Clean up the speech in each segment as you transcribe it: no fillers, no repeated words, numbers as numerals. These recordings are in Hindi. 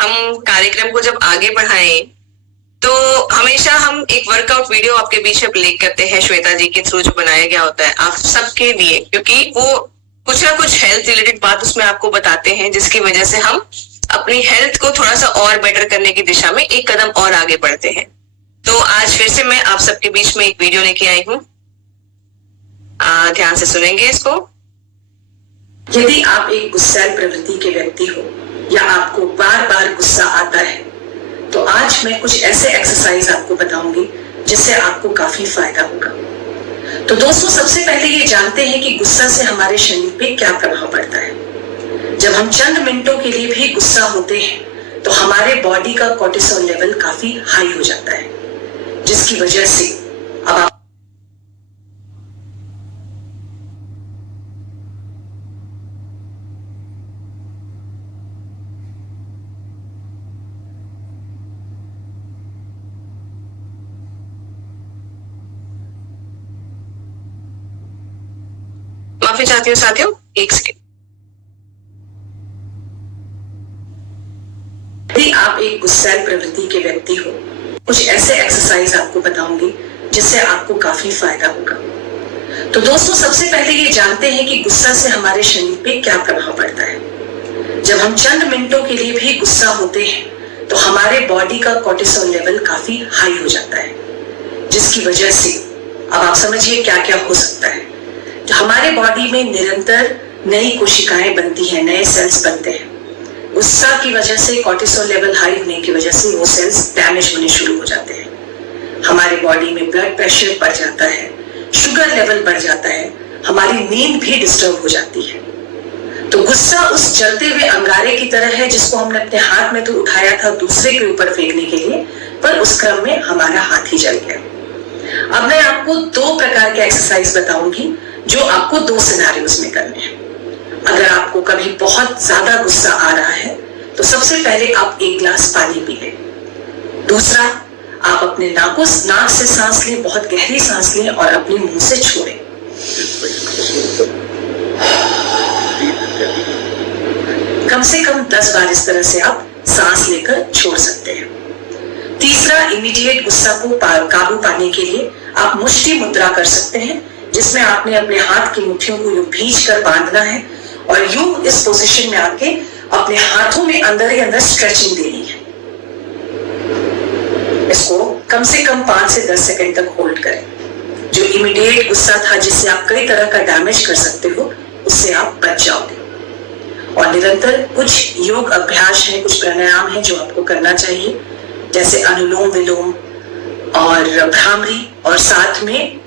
हम कार्यक्रम को जब आगे बढ़ाएं तो हमेशा हम एक वर्कआउट वीडियो आपके बीच में प्ले करते हैं श्वेता जी के थ्रू, जो बनाया गया होता है आप सबके लिए, क्योंकि वो कुछ ना कुछ हेल्थ रिलेटेड बात उसमें आपको बताते हैं, जिसकी वजह से हम अपनी हेल्थ को थोड़ा सा और बेटर करने की दिशा में एक कदम और आगे बढ़ते हैं। तो आज फिर से मैं आप सबके बीच में एक वीडियो लेके आई हूँ, ध्यान से सुनेंगे इसको। यदि आप एक गुस्सैल प्रवृत्ति के व्यक्ति हो या आपको बार बार गुस्सा आता है, तो आज मैं कुछ ऐसे एक्सरसाइज आपको बताऊंगी जिससे आपको काफी फायदा होगा। तो दोस्तों, सबसे पहले ये जानते हैं कि गुस्सा से हमारे शरीर पे क्या प्रभाव पड़ता है। जब हम चंद मिनटों के लिए भी गुस्सा होते हैं तो हमारे बॉडी का कोर्टिसोल लेवल काफी हाई हो जाता है, जिसकी वजह से अब आप माफी चाहती हूँ साथियों, एक सेकेंड। यदि आप एक गुस्सैल प्रवृत्ति के व्यक्ति हो, कुछ ऐसे एक्सरसाइज आपको बताऊंगी जिससे आपको काफी फायदा होगा। तो दोस्तों, सबसे पहले ये जानते हैं कि गुस्सा से हमारे शरीर पे क्या प्रभाव पड़ता है। जब हम चंद मिनटों के लिए भी गुस्सा होते हैं तो हमारे बॉडी का कोर्टिसोल लेवल काफी हाई हो जाता है, जिसकी वजह से अब आप समझिए क्या क्या हो सकता है। हमारे बॉडी में निरंतर नई कोशिकाएं बनती हैं, नए सेल्स बनते हैं। गुस्सा की वजह से कोर्टिसोल लेवल हाई होने की वजह से वो सेल्स डैमेज होने शुरू हो जाते हैं। हमारे बॉडी में ब्लड प्रेशर बढ़ जाता है, शुगर लेवल बढ़ जाता है, हमारी नींद भी डिस्टर्ब हो जाती है। तो गुस्सा उस जलते हुए अंगारे की तरह है जिसको हमने अपने हाथ में तो उठाया था दूसरे के ऊपर फेंकने के लिए, पर उस क्रम में हमारा हाथ ही जल गया। अब मैं आपको दो प्रकार के एक्सरसाइज बताऊंगी जो आपको दो सिनेरियोस में करने हैं। अगर आपको कभी बहुत ज्यादा गुस्सा आ रहा है तो सबसे पहले आप एक गिलास पानी पी लें। दूसरा, आप अपने नाक से सांस लें, बहुत गहरी सांस लें और अपने मुंह से छोड़ें। कम से कम 10 बार इस तरह से आप सांस लेकर छोड़ सकते हैं। तीसरा, इमीडिएट गुस्सा को काबू पाने के लिए आप मुष्टि मुद्रा कर सकते हैं, जिसमें आपने अपने हाथ की मुट्ठियों को यूं भींच कर बांधना है और यूं इस पोजीशन में आके अपने हाथों में अंदर ही अंदर स्ट्रेचिंग देनी है। इसको कम से कम 5 से 10 सेकंड तक होल्ड करें। जो इमीडिएट गुस्सा था जिससे आप कई तरह का डैमेज कर सकते हो, उससे आप बच जाओगे। और निरंतर कुछ योग अभ्यास है, कुछ प्राणायाम है जो आपको करना चाहिए, जैसे अनुलोम विलोम और भ्रामरी, और साथ में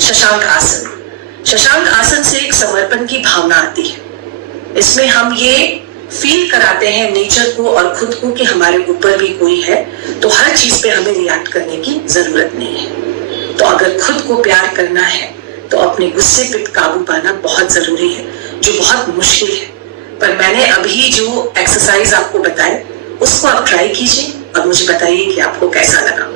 शशांक आसन। शशांक आसन से एक समर्पण की भावना आती है। इसमें हम ये फील कराते हैं नेचर को और खुद को कि हमारे ऊपर भी कोई है, तो हर चीज पे हमें रिएक्ट करने की जरूरत नहीं है। तो अगर खुद को प्यार करना है तो अपने गुस्से पे काबू पाना बहुत जरूरी है, जो बहुत मुश्किल है। पर मैंने अभी जो एक्सरसाइज आपको बताए उसको आप ट्राई कीजिए और मुझे बताइए कि आपको कैसा लगा।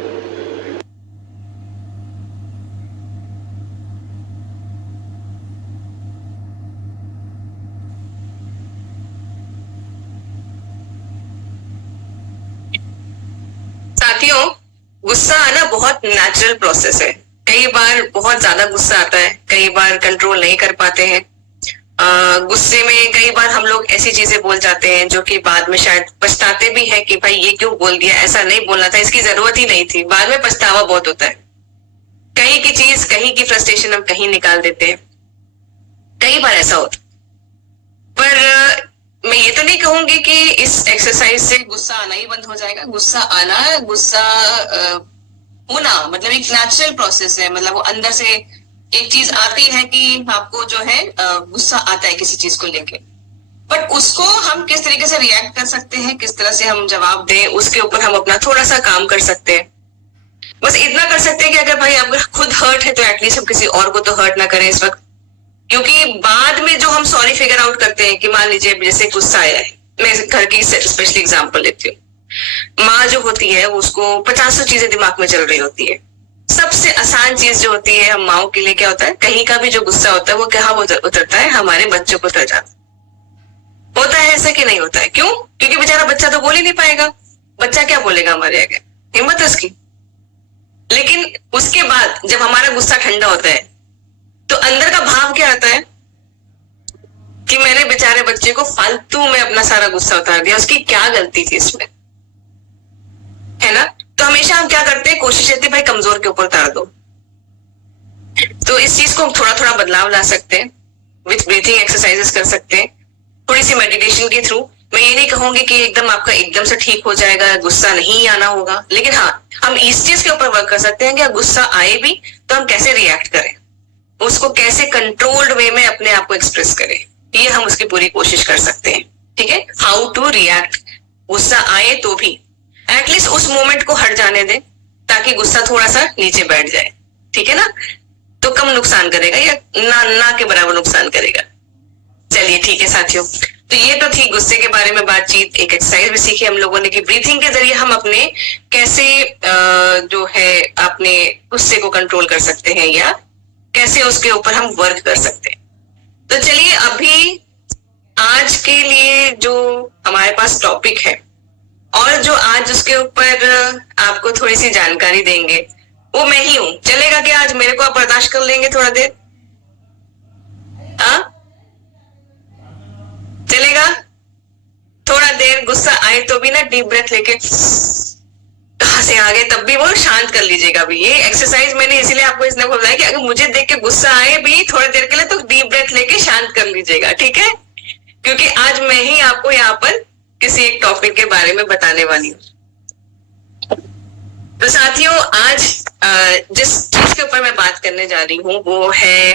साथियों, गुस्सा आना बहुत नेचुरल प्रोसेस है। कई बार बहुत ज्यादा गुस्सा आता है, कई बार कंट्रोल नहीं कर पाते हैं। गुस्से में कई बार हम लोग ऐसी चीजें बोल जाते हैं जो कि बाद में शायद पछताते भी हैं कि भाई ये क्यों बोल दिया, ऐसा नहीं बोलना था, इसकी जरूरत ही नहीं थी। बाद में पछतावा बहुत होता है। कहीं की चीज, कहीं की फ्रस्ट्रेशन हम कहीं निकाल देते हैं, कई बार ऐसा होता। पर मैं ये तो नहीं कहूंगी कि इस एक्सरसाइज से गुस्सा आना ही बंद हो जाएगा। गुस्सा आना, गुस्सा होना मतलब एक नेचुरल प्रोसेस है। मतलब वो अंदर से एक चीज आती है कि आपको जो है गुस्सा आता है किसी चीज को लेके, बट उसको हम किस तरीके से रिएक्ट कर सकते हैं, किस तरह से हम जवाब दें, उसके ऊपर हम अपना थोड़ा सा काम कर सकते हैं। बस इतना कर सकते हैं कि अगर भाई अगर खुद हर्ट है तो एटलीस्ट हम किसी और को तो हर्ट ना करें इस वक्त। क्योंकि बाद में जो हम सॉरी फिगर आउट करते हैं कि मान लीजिए जैसे गुस्सा आया है, मैं घर की स्पेशली एग्जांपल लेती हूँ। माँ जो होती है उसको 50 चीजें दिमाग में चल रही होती है। सबसे आसान चीज जो होती है हम माओ के लिए क्या होता है, कहीं का भी जो गुस्सा होता है वो कहाँ उतरता है, हमारे बच्चों को उतर जाता है। होता है ऐसा कि नहीं होता है? क्यों? क्योंकि बेचारा बच्चा तो बोल ही नहीं पाएगा, बच्चा क्या बोलेगा हमारे आगे, हिम्मत है उसकी। लेकिन उसके बाद जब हमारा गुस्सा ठंडा होता है तो अंदर का भाव क्या आता है कि मैंने बेचारे बच्चे को फालतू में अपना सारा गुस्सा उतार दिया, उसकी क्या गलती थी इसमें, है ना। तो हमेशा हम क्या करते हैं, कोशिश रहती है भाई कमजोर के ऊपर उतार दो। तो इस चीज को हम थोड़ा थोड़ा बदलाव ला सकते हैं, विथ ब्रीथिंग एक्सरसाइजेस कर सकते हैं, थोड़ी सी मेडिटेशन के थ्रू। मैं ये नहीं कहूंगी कि एकदम आपका एकदम से ठीक हो जाएगा, गुस्सा नहीं आना होगा, लेकिन हाँ हम इस चीज के ऊपर वर्क कर सकते हैं कि गुस्सा आए भी तो हम कैसे रिएक्ट करें, उसको कैसे कंट्रोल्ड वे में अपने आप को एक्सप्रेस करें, ये हम उसकी पूरी कोशिश कर सकते हैं। ठीक है, हाउ टू रिएक्ट, गुस्सा आए तो भी एटलीस्ट उस मोमेंट को हट जाने दें ताकि गुस्सा थोड़ा सा नीचे बैठ जाए, ठीक है ना, तो कम नुकसान करेगा या ना के बराबर नुकसान करेगा। चलिए ठीक है साथियों, तो ये तो थी गुस्से के बारे में बातचीत। एक एक्सरसाइज भी सीखी हम लोगों ने कि ब्रीथिंग के जरिए हम अपने कैसे जो है अपने गुस्से को कंट्रोल कर सकते हैं या कैसे उसके ऊपर हम वर्क कर सकते हैं। तो चलिए अभी आज के लिए जो हमारे पास टॉपिक है और जो आज उसके ऊपर आपको थोड़ी सी जानकारी देंगे वो मैं ही हूं। चलेगा क्या आज मेरे को आप बर्दाश्त कर लेंगे थोड़ा देर? हाँ चलेगा? थोड़ा देर गुस्सा आए तो भी ना डीप ब्रेथ लेके कहां से आ गए तब भी वो शांत कर लीजिएगा। अभी ये एक्सरसाइज मैंने इसीलिए आपको इसने बताया कि अगर मुझे देख के गुस्सा आए भी थोड़ी देर के लिए तो डीप ब्रेथ लेके शांत कर लीजिएगा, ठीक है, क्योंकि आज मैं ही आपको यहाँ पर किसी एक टॉपिक के बारे में बताने वाली हूँ। तो साथियों आज जिस चीज के ऊपर मैं बात करने जा रही हूँ वो है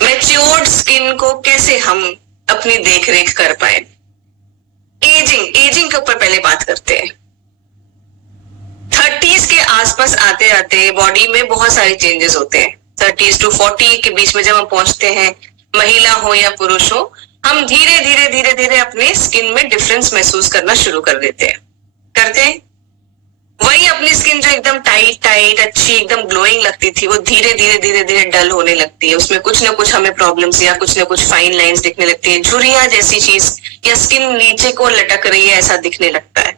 मैच्योर्ड स्किन को कैसे हम अपनी देख रेख कर पाए। एजिंग के ऊपर पहले बात करते हैं। 30s के आसपास आते आते बॉडी में बहुत सारे चेंजेस होते हैं। 30s to 40 के बीच में जब हम पहुंचते हैं, महिला हो या पुरुष हो, हम धीरे धीरे धीरे धीरे अपने स्किन में डिफरेंस महसूस करना शुरू कर देते हैं। करते हैं वही अपनी स्किन जो एकदम टाइट अच्छी एकदम ग्लोइंग लगती थी वो धीरे धीरे धीरे धीरे डल होने लगती है। उसमें कुछ ना कुछ हमें प्रॉब्लम्स या कुछ ना कुछ फाइन लाइंस दिखने लगती है, झुर्रियां जैसी चीज, या स्किन नीचे को लटक रही है ऐसा दिखने लगता है।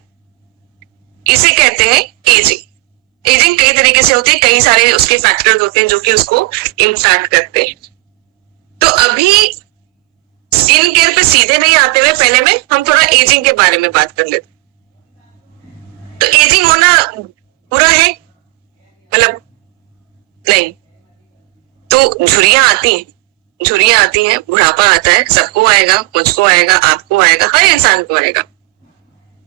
इसे कहते हैं एजिंग। एजिंग कई तरीके से होती है, कई सारे उसके फैक्टर्स होते हैं जो कि उसको इम्पैक्ट करते हैं। तो अभी स्किन केयर पे सीधे नहीं आते हुए पहले में हम थोड़ा एजिंग के बारे में बात कर लेते। तो एजिंग होना बुरा है मतलब नहीं, तो झुर्रियां आती हैं, बुढ़ापा आता है, सबको आएगा, मुझको आएगा, आपको आएगा, हर इंसान को आएगा।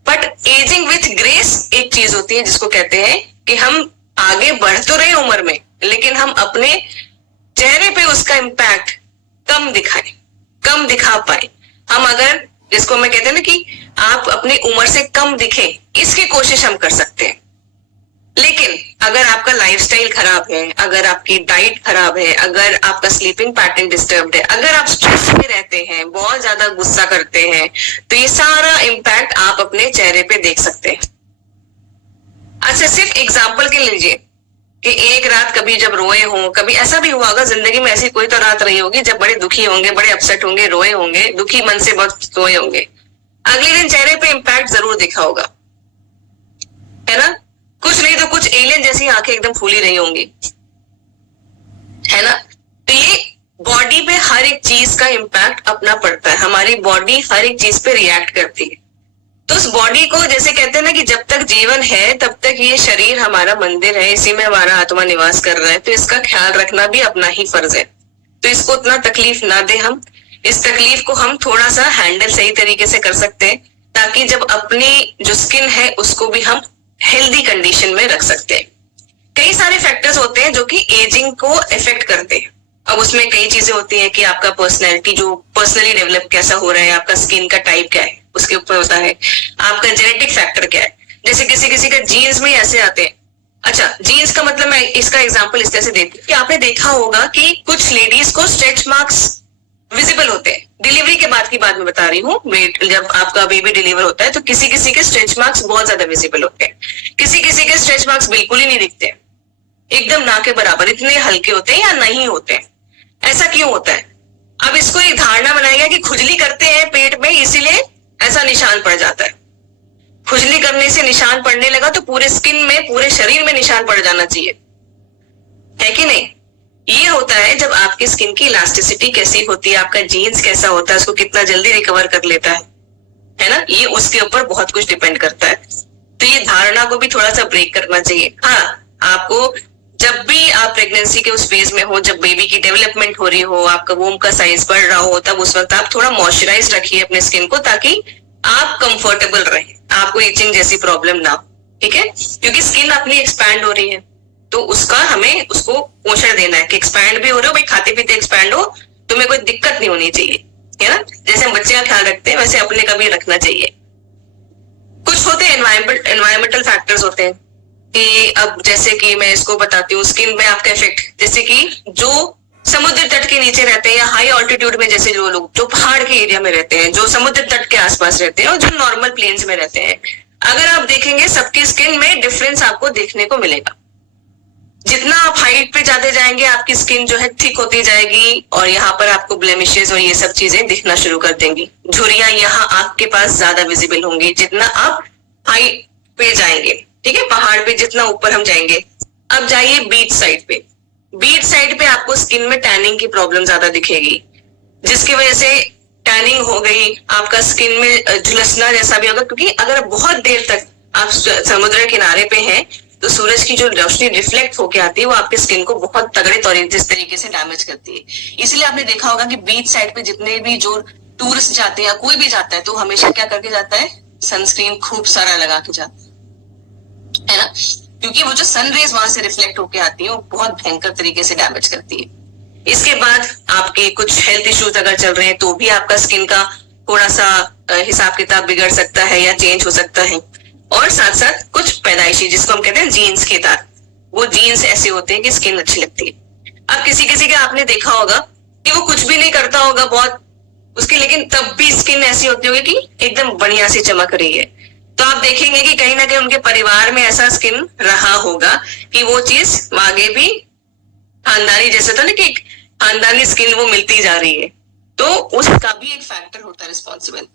बट एजिंग विथ ग्रेस एक चीज होती है जिसको कहते हैं कि हम आगे बढ़ तो रहे उम्र में लेकिन हम अपने चेहरे पे उसका इम्पैक्ट कम दिखा पाए। हम अगर जिसको मैं कहते हैं ना कि आप अपनी उम्र से कम दिखे, इसकी कोशिश हम कर सकते हैं। लेकिन अगर आपका लाइफस्टाइल खराब है, अगर आपकी डाइट खराब है, अगर आपका स्लीपिंग पैटर्न डिस्टर्ब्ड है, अगर आप स्ट्रेस में रहते हैं, बहुत ज्यादा गुस्सा करते हैं, तो ये सारा इम्पैक्ट आप अपने चेहरे पे देख सकते हैं। अच्छा सिर्फ एग्जाम्पल के लीजिए कि एक रात कभी जब रोए हों, कभी ऐसा भी हुआ होगा जिंदगी में, ऐसी कोई तो रात रही होगी जब बड़े दुखी होंगे, बड़े अपसेट होंगे, रोए होंगे, दुखी मन से बहुत रोए होंगे, अगले दिन चेहरे पे इम्पैक्ट जरूर दिखा होगा, है ना। कुछ नहीं तो कुछ एलियन जैसी आंखें एकदम फूली रही होंगी, है ना। तो ये बॉडी पे हर एक चीज का इम्पैक्ट अपना पड़ता है, हमारी बॉडी हर एक चीज पे रिएक्ट करती है। तो उस बॉडी को जैसे कहते हैं ना कि जब तक जीवन है तब तक ये शरीर हमारा मंदिर है, इसी में हमारा आत्मा निवास कर रहा है, तो इसका ख्याल रखना भी अपना ही फर्ज है। तो इसको उतना तकलीफ ना दे, हम इस तकलीफ को हम थोड़ा सा हैंडल सही तरीके से कर सकते हैं ताकि जब अपनी जो स्किन है उसको भी हम हेल्दी कंडीशन में रख सकते हैं। कई सारे फैक्टर्स होते हैं जो कि एजिंग को इफेक्ट करते हैं। अब उसमें कई चीजें होती हैं कि आपका पर्सनैलिटी जो पर्सनली डेवलप कैसा हो रहा है, आपका स्किन का टाइप क्या है उसके ऊपर होता है, आपका जेनेटिक फैक्टर क्या है। जैसे किसी का जीन्स में ऐसे आते हैं। अच्छा जीन्स का मतलब मैं इसका एग्जांपल इस तरह से देती हूँ कि आपने देखा होगा कि कुछ लेडीज को स्ट्रेच मार्क्स विजिबल होते हैं। डिलीवरी के बाद की बात मैं बता रही हूँ, जब आपका बेबी डिलीवर होता है तो किसी के स्ट्रेच मार्क्स बहुत ज्यादा विजिबल होते हैं, किसी के स्ट्रेच मार्क्स बिल्कुल ही नहीं दिखते, एकदम ना के बराबर, इतने हल्के होते हैं या नहीं होते हैं। ऐसा क्यों होता है? अब इसको एक धारणा बनाई गया कि खुजली करते हैं पेट में इसीलिए ऐसा निशान पड़ जाता है। खुजली करने से निशान पड़ने लगा तो पूरे स्किन में, पूरे शरीर में निशान पड़ जाना चाहिए, है कि नहीं? ये होता है जब आपकी स्किन की इलास्टिसिटी कैसी होती है, आपका जीन्स कैसा होता है, उसको कितना जल्दी रिकवर कर लेता है ना? ये उसके ऊपर बहुत कुछ डिपेंड करता है। तो ये धारणा को भी थोड़ा सा ब्रेक करना चाहिए। हाँ, आपको जब भी आप प्रेगनेंसी के उस फेज में हो, जब बेबी की डेवलपमेंट हो रही हो, आपका वूम का साइज बढ़ रहा हो, तब उस वक्त आप थोड़ा मॉइस्चराइज रखिए अपने स्किन को, ताकि आप कंफर्टेबल रहें, आपको इचिंग जैसी प्रॉब्लम ना हो, ठीक है? क्योंकि स्किन अपनी एक्सपैंड हो रही है, तो उसका हमें उसको पोषण देना है कि एक्सपैंड भी हो रहे हो भाई, खाते पीते एक्सपैंड हो, तुम्हें कोई दिक्कत नहीं होनी चाहिए, है ना? जैसे हम बच्चे का ख्याल रखते हैं वैसे अपने का भी रखना चाहिए। कुछ होते हैं एनवायरमेंटल फैक्टर्स होते हैं कि अब जैसे कि मैं इसको बताती हूँ, स्किन में आपका इफेक्ट, जैसे कि जो समुद्र तट के नीचे रहते हैं या हाई ऑल्टीट्यूड में, जैसे जो लोग जो पहाड़ के एरिया में रहते हैं, जो समुद्र तट के आसपास रहते हैं और जो नॉर्मल प्लेन्स में रहते हैं, अगर आप देखेंगे सबकी स्किन में डिफरेंस आपको देखने को मिलेगा। जितना आप हाइट पे जाते जाएंगे आपकी स्किन जो है थिक होती जाएगी और यहाँ पर आपको ब्लेमिशेस और ये सब चीजें दिखना शुरू कर देंगी, झुर्रियां यहाँ आपके पास ज्यादा विजिबल होंगी जितना आप हाइट पे जाएंगे, ठीक है? पहाड़ पे जितना ऊपर हम जाएंगे। अब जाइए बीच साइड पे, बीच साइड पे आपको स्किन में टैनिंग की प्रॉब्लम ज्यादा दिखेगी, जिसकी वजह से टैनिंग हो गई, आपका स्किन में झुलसना जैसा भी होगा, क्योंकि अगर बहुत देर तक आप समुद्र किनारे पे हैं तो सूरज की जो रोशनी रिफ्लेक्ट होके आती है वो आपके स्किन को बहुत तगड़े जिस तरीके से डैमेज करती है। इसलिए आपने देखा होगा कि बीच साइड पे जितने भी जो टूरिस्ट जाते हैं या कोई भी जाता है तो हमेशा क्या करके जाता है, सनस्क्रीन खूब सारा लगा के जाता है ना, क्योंकि वो जो सन रेज वहां से रिफ्लेक्ट होके आती है वो बहुत भयंकर तरीके से डैमेज करती है। इसके बाद आपके कुछ हेल्थ इश्यूज अगर चल रहे हैं तो भी आपका स्किन का थोड़ा सा हिसाब किताब बिगड़ सकता है या चेंज हो सकता है। और साथ साथ कुछ पैदाइशी, जिसको हम कहते हैं जीन्स के तार, वो जीन्स ऐसे होते हैं कि स्किन अच्छी लगती है। अब किसी किसी का आपने देखा होगा कि वो कुछ भी नहीं करता होगा बहुत उसकी, लेकिन तब भी स्किन ऐसी होती होगी कि एकदम बढ़िया सी चमक रही है। तो आप देखेंगे कि कहीं ना कहीं उनके परिवार में ऐसा स्किन रहा होगा कि वो चीज आगे भी खानदानी, जैसे था ना कि खानदानी स्किन वो मिलती जा रही है, तो उसका भी एक फैक्टर होता है रिस्पॉन्सिबल।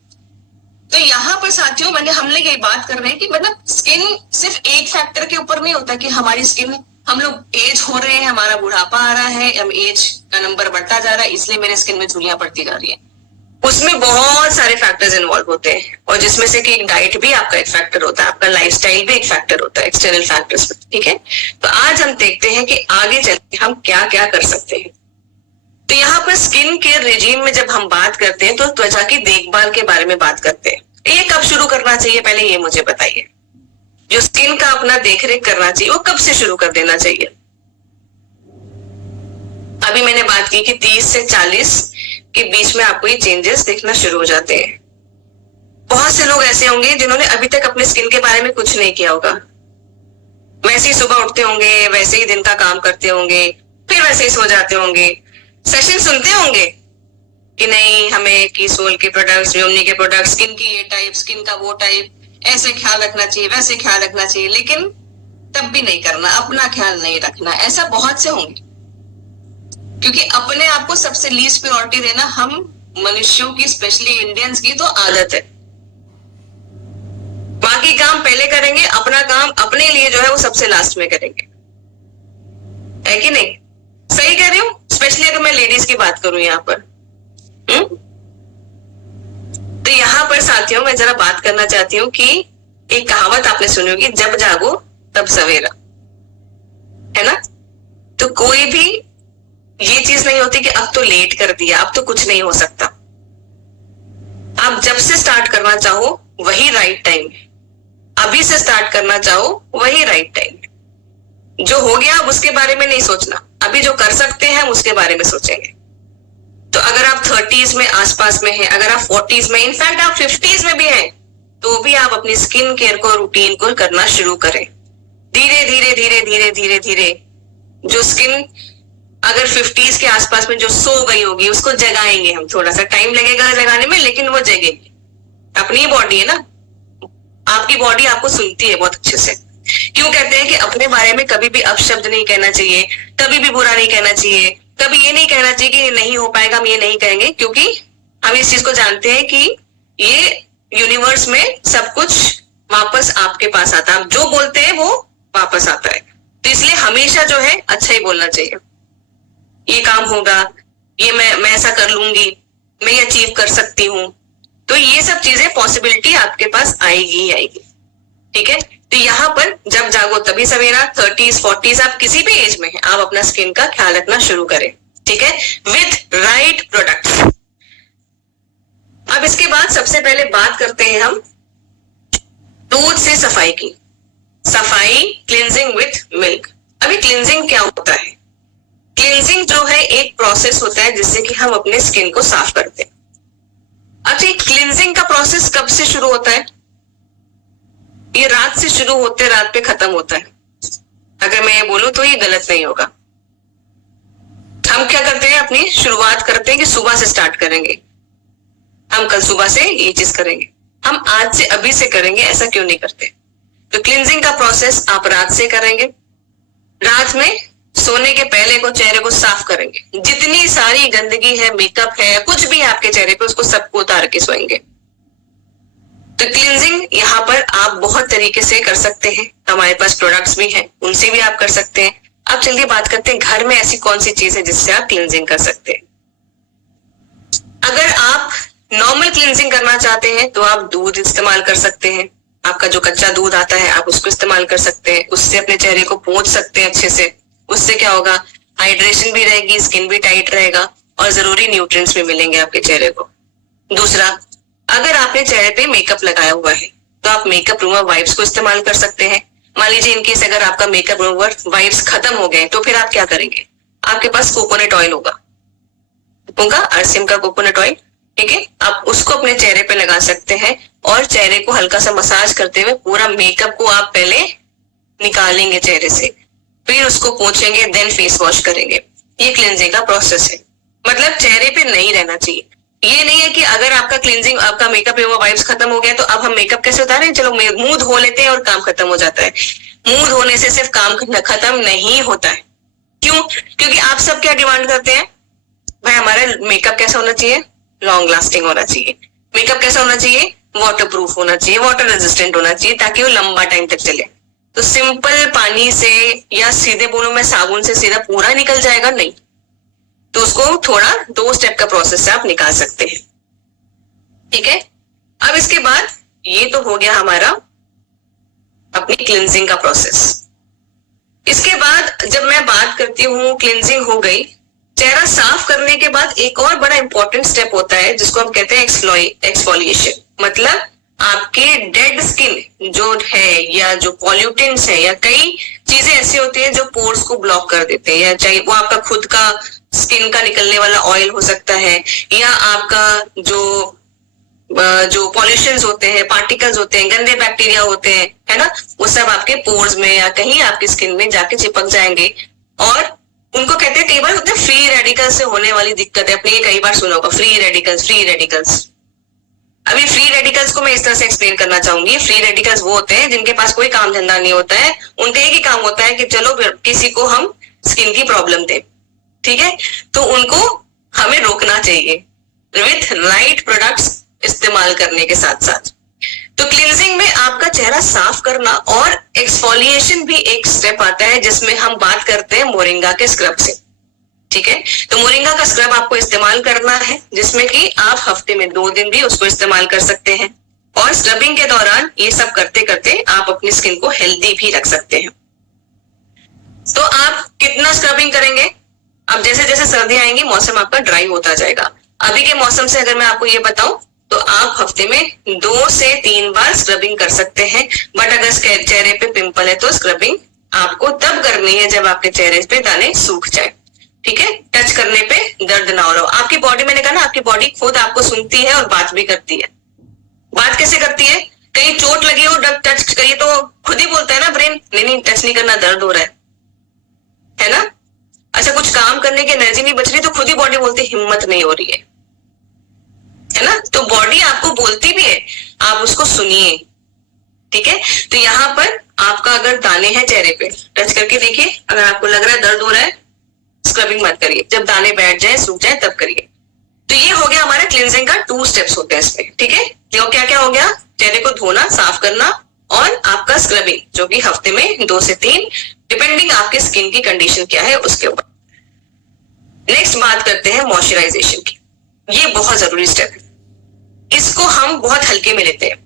तो यहाँ पर साथियों हमने यही बात कर रहे हैं कि मतलब स्किन सिर्फ एक फैक्टर के ऊपर नहीं होता कि हमारी स्किन, हम लोग एज हो रहे हैं, हमारा बुढ़ापा आ रहा है, हम एज का नंबर बढ़ता जा रहा है इसलिए मेरे स्किन में झुर्रियां पड़ती जा रही है। उसमें बहुत सारे फैक्टर्स इन्वॉल्व होते हैं और जिसमें से कि डाइट भी आपका एक फैक्टर होता है, आपका लाइफस्टाइल भी एक फैक्टर होता है, एक्सटर्नल फैक्टर्स, ठीक है? तो आज हम देखते हैं कि आगे चलकर हम क्या क्या कर सकते हैं। तो यहाँ पर स्किन केयर रेजिम में जब हम बात करते हैं तो त्वचा की देखभाल के बारे में बात करते हैं। ये कब शुरू करना चाहिए पहले ये मुझे बताइए। जो स्किन का अपना देखरेख करना चाहिए वो कब से शुरू कर देना चाहिए? अभी मैंने बात की कि 30 से 40 के बीच में आपको ये चेंजेस देखना शुरू हो जाते हैं। बहुत से लोग ऐसे होंगे जिन्होंने अभी तक अपने स्किन के बारे में कुछ नहीं किया होगा, वैसे ही सुबह उठते होंगे, वैसे ही दिन का काम करते होंगे, फिर वैसे ही सो जाते होंगे, सेशन सुनते होंगे कि नहीं हमें की सोल के प्रोडक्ट्स, म्यूमनी के प्रोडक्ट्स, स्किन की ये टाइप, स्किन का वो टाइप, ऐसे ख्याल रखना चाहिए, वैसे ख्याल रखना चाहिए, लेकिन तब भी नहीं करना, अपना ख्याल नहीं रखना। ऐसा बहुत से होंगे क्योंकि अपने आप को सबसे लीस्ट प्रायोरिटी देना हम मनुष्यों की, स्पेशली इंडियंस की तो आदत है। बाकी काम पहले करेंगे, अपना काम अपने लिए जो है वो सबसे लास्ट में करेंगे, है कि नहीं? सही कह रही हूं? स्पेशली अगर मैं लेडीज की बात करूं यहाँ पर। तो यहाँ पर साथियों मैं जरा बात करना चाहती हूँ कि एक कहावत आपने सुनी होगी, जब जागो तब सवेरा, है ना? तो कोई भी ये चीज नहीं होती कि अब तो लेट कर दिया, अब तो कुछ नहीं हो सकता। आप जब से स्टार्ट करना चाहो वही राइट टाइम है, अभी से स्टार्ट करना चाहो वही राइट टाइम है। जो हो गया अब उसके बारे में नहीं सोचना, अभी जो कर सकते हैं उसके बारे में सोचेंगे। तो अगर आप 30s में आसपास में हैं, अगर आप 40s में, इनफैक्ट आप 50s में भी हैं, तो भी आप अपनी स्किन केयर को, रूटीन को करना शुरू करें। धीरे धीरे धीरे धीरे धीरे धीरे जो स्किन अगर 50s के आसपास में जो सो गई होगी उसको जगाएंगे हम, थोड़ा सा टाइम लगेगा जगाने में लेकिन वो जगेगी। अपनी बॉडी है ना, आपकी बॉडी आपको सुनती है बहुत अच्छे से। क्यों कहते हैं कि अपने बारे में कभी भी अपशब्द नहीं कहना चाहिए, कभी भी बुरा नहीं कहना चाहिए, कभी ये नहीं कहना चाहिए कि ये नहीं हो पाएगा, हम ये नहीं कहेंगे, क्योंकि हम इस चीज को जानते हैं कि ये यूनिवर्स में सब कुछ वापस आपके पास आता है। आप जो बोलते हैं वो वापस आता है। तो इसलिए हमेशा जो है अच्छा ही बोलना चाहिए। ये काम होगा, ये मैं ऐसा कर लूंगी, मैं ये अचीव कर सकती हूँ, तो ये सब चीजें पॉसिबिलिटी आपके पास आएगी ही आएगी। ठीक है, तो यहाँ पर जब जागो तभी सवेरा, 30s 40s आप किसी भी एज में हैं, आप अपना स्किन का ख्याल रखना शुरू करें। ठीक है, विथ राइट प्रोडक्ट्स। अब इसके बाद सबसे पहले बात करते हैं हम दूध से सफाई की। सफाई, क्लींजिंग विथ मिल्क। अभी क्लींजिंग क्या होता है? क्लींजिंग जो है एक प्रोसेस होता है जिससे कि हम अपने स्किन को साफ करते हैं। अच्छा, क्लींजिंग का प्रोसेस कब से शुरू होता है? ये रात से शुरू होते रात पे खत्म होता है। अगर मैं ये बोलूं तो ये गलत नहीं होगा। हम क्या करते हैं, अपनी शुरुआत करते हैं कि सुबह से स्टार्ट करेंगे, हम कल सुबह से ये चीज करेंगे, हम आज से अभी से करेंगे, ऐसा क्यों नहीं करते? तो क्लींजिंग का प्रोसेस आप रात से करेंगे। रात में सोने के पहले को चेहरे को साफ करेंगे। जितनी सारी गंदगी है, मेकअप है, कुछ भी है आपके चेहरे पे, उसको सबको उतार के सोएंगे। तो क्लींजिंग यहाँ पर आप बहुत तरीके से कर सकते हैं। हमारे पास प्रोडक्ट्स भी हैं, उनसे भी आप कर सकते हैं। अब चलिए बात करते हैं घर में ऐसी कौन सी चीज है जिससे आप क्लींजिंग कर सकते हैं। अगर आप नॉर्मल क्लींजिंग करना चाहते हैं तो आप दूध इस्तेमाल कर सकते हैं। आपका जो कच्चा दूध आता है आप उसको इस्तेमाल कर सकते हैं। उससे अपने चेहरे को पोंछ सकते हैं अच्छे से। उससे क्या होगा, हाइड्रेशन भी रहेगी, स्किन भी टाइट रहेगा और जरूरी न्यूट्रिएंट्स भी मिलेंगे आपके चेहरे को। दूसरा, अगर आपने चेहरे पे मेकअप लगाया हुआ है तो आप मेकअप रिमूवर वाइप्स को इस्तेमाल कर सकते हैं। मान लीजिए इनकेस अगर आपका मेकअप रिमूवर वाइप्स खत्म हो गए तो फिर आप क्या करेंगे? आपके पास कोकोनट ऑयल होगा, अरसिम का कोकोनट ऑयल। ठीक है, आप उसको अपने चेहरे पे लगा सकते हैं और चेहरे को हल्का सा मसाज करते हुए पूरा मेकअप को आप पहले निकालेंगे चेहरे से, फिर उसको पोंछेंगे, देन फेस वॉश करेंगे। ये क्लींजिंग का प्रोसेस है। मतलब चेहरे पे नहीं रहना चाहिए। ये नहीं है कि अगर आपका क्लींजिंग, आपका मेकअप रिमूवर वाइप्स खत्म हो गया तो अब हम मेकअप कैसे उतारें, चलो मुंह धो लेते हैं और काम खत्म हो जाता है। मुंह धोने से सिर्फ काम खत्म नहीं होता है। क्यों? क्योंकि आप सब क्या डिमांड करते हैं, भाई हमारा मेकअप कैसा होना चाहिए, लॉन्ग लास्टिंग होना चाहिए। मेकअप कैसा होना चाहिए, वाटर प्रूफ होना चाहिए, वाटर रेजिस्टेंट होना चाहिए, ताकि वो लंबा टाइम तक चले। तो सिंपल पानी से या सीधे बोलूं मैं साबुन से सीधा पूरा निकल जाएगा नहीं, तो उसको थोड़ा 2 स्टेप का प्रोसेस से आप निकाल सकते हैं। ठीक है, अब इसके बाद ये तो हो गया हमारा अपनी क्लींजिंग का प्रोसेस। इसके बाद जब मैं बात करती हूँ क्लींजिंग हो गई, चेहरा साफ करने के बाद एक और बड़ा इंपॉर्टेंट स्टेप होता है जिसको हम कहते हैं एक्सफोलिएशन। मतलब आपके डेड स्किन जो है या जो पॉल्यूटेंट्स है या कई चीजें ऐसी होती है जो पोर्स को ब्लॉक कर देते हैं, या चाहे वो आपका खुद का स्किन का निकलने वाला ऑयल हो सकता है या आपका जो पॉल्यूशंस होते हैं, पार्टिकल्स होते हैं, गंदे बैक्टीरिया होते हैं, है ना, वो सब आपके पोर्स में या कहीं आपकी स्किन में जाके चिपक जाएंगे और उनको कहते हैं, कई बार होते हैं फ्री रेडिकल्स से होने वाली दिक्कत है। आपने ये कई बार सुना होगा, फ्री रेडिकल्स। अभी फ्री रेडिकल्स को मैं इस तरह से एक्सप्लेन करना चाहूंगी। फ्री रेडिकल्स वो होते हैं जिनके पास कोई काम धंधा नहीं होता है, उनका एक ही काम होता है कि चलो किसी को हम स्किन की प्रॉब्लम दें। ठीक है, तो उनको हमें रोकना चाहिए विथ राइट प्रोडक्ट्स इस्तेमाल करने के साथ साथ। तो क्लींजिंग में आपका चेहरा साफ करना और एक्सफोलिएशन भी एक स्टेप आता है जिसमें हम बात करते हैं मोरिंगा के स्क्रब से। ठीक है, तो मोरिंगा का स्क्रब आपको इस्तेमाल करना है जिसमें कि आप हफ्ते में 2 दिन भी उसको इस्तेमाल कर सकते हैं और स्क्रबिंग के दौरान ये सब करते करते आप अपनी स्किन को हेल्दी भी रख सकते हैं। तो आप कितना स्क्रबिंग करेंगे? अब जैसे जैसे सर्दी आएंगी मौसम आपका ड्राई होता जाएगा। अभी के मौसम से अगर मैं आपको ये बताऊं तो आप हफ्ते में 2 से 3 बार स्क्रबिंग कर सकते हैं। बट अगर चेहरे पे पिंपल है तो स्क्रबिंग आपको तब करनी है जब आपके चेहरे पे दाने सूख जाए। ठीक है, टच करने पे दर्द ना हो रहा हो। आपकी बॉडी, मैंने कहा ना, आपकी बॉडी खुद आपको सुनती है और बात भी करती है। बात कैसे करती है? कहीं चोट लगी हो, टच करिए तो खुद ही बोलता है ना ब्रेन, नहीं टच नहीं करना, दर्द हो रहा है ना। अच्छा, कुछ काम करने की एनर्जी नहीं बच रही तो खुद ही बॉडी बोलती हिम्मत नहीं हो रही है ना। तो बॉडी आपको बोलती भी है, आप उसको सुनिए। ठीक है, तो यहाँ पर आपका अगर दाने हैं चेहरे पे, टच करके देखिए, अगर आपको लग रहा है दर्द हो रहा है, स्क्रबिंग मत करिए, जब दाने बैठ जाए सूख जाए तब करिए। तो ये हो गया हमारा क्लींजिंग का 2 स्टेप्स होते हैं इसमें। ठीक है, क्या क्या हो गया? चेहरे को धोना, साफ करना, और आपका स्क्रबिंग जो कि हफ्ते में 2 से 3 डिपेंडिंग आपके स्किन की कंडीशन क्या है उसके ऊपर। नेक्स्ट बात करते हैं मॉइस्चराइजेशन की। ये बहुत जरूरी स्टेप है, इसको हम बहुत हल्के में लेते हैं।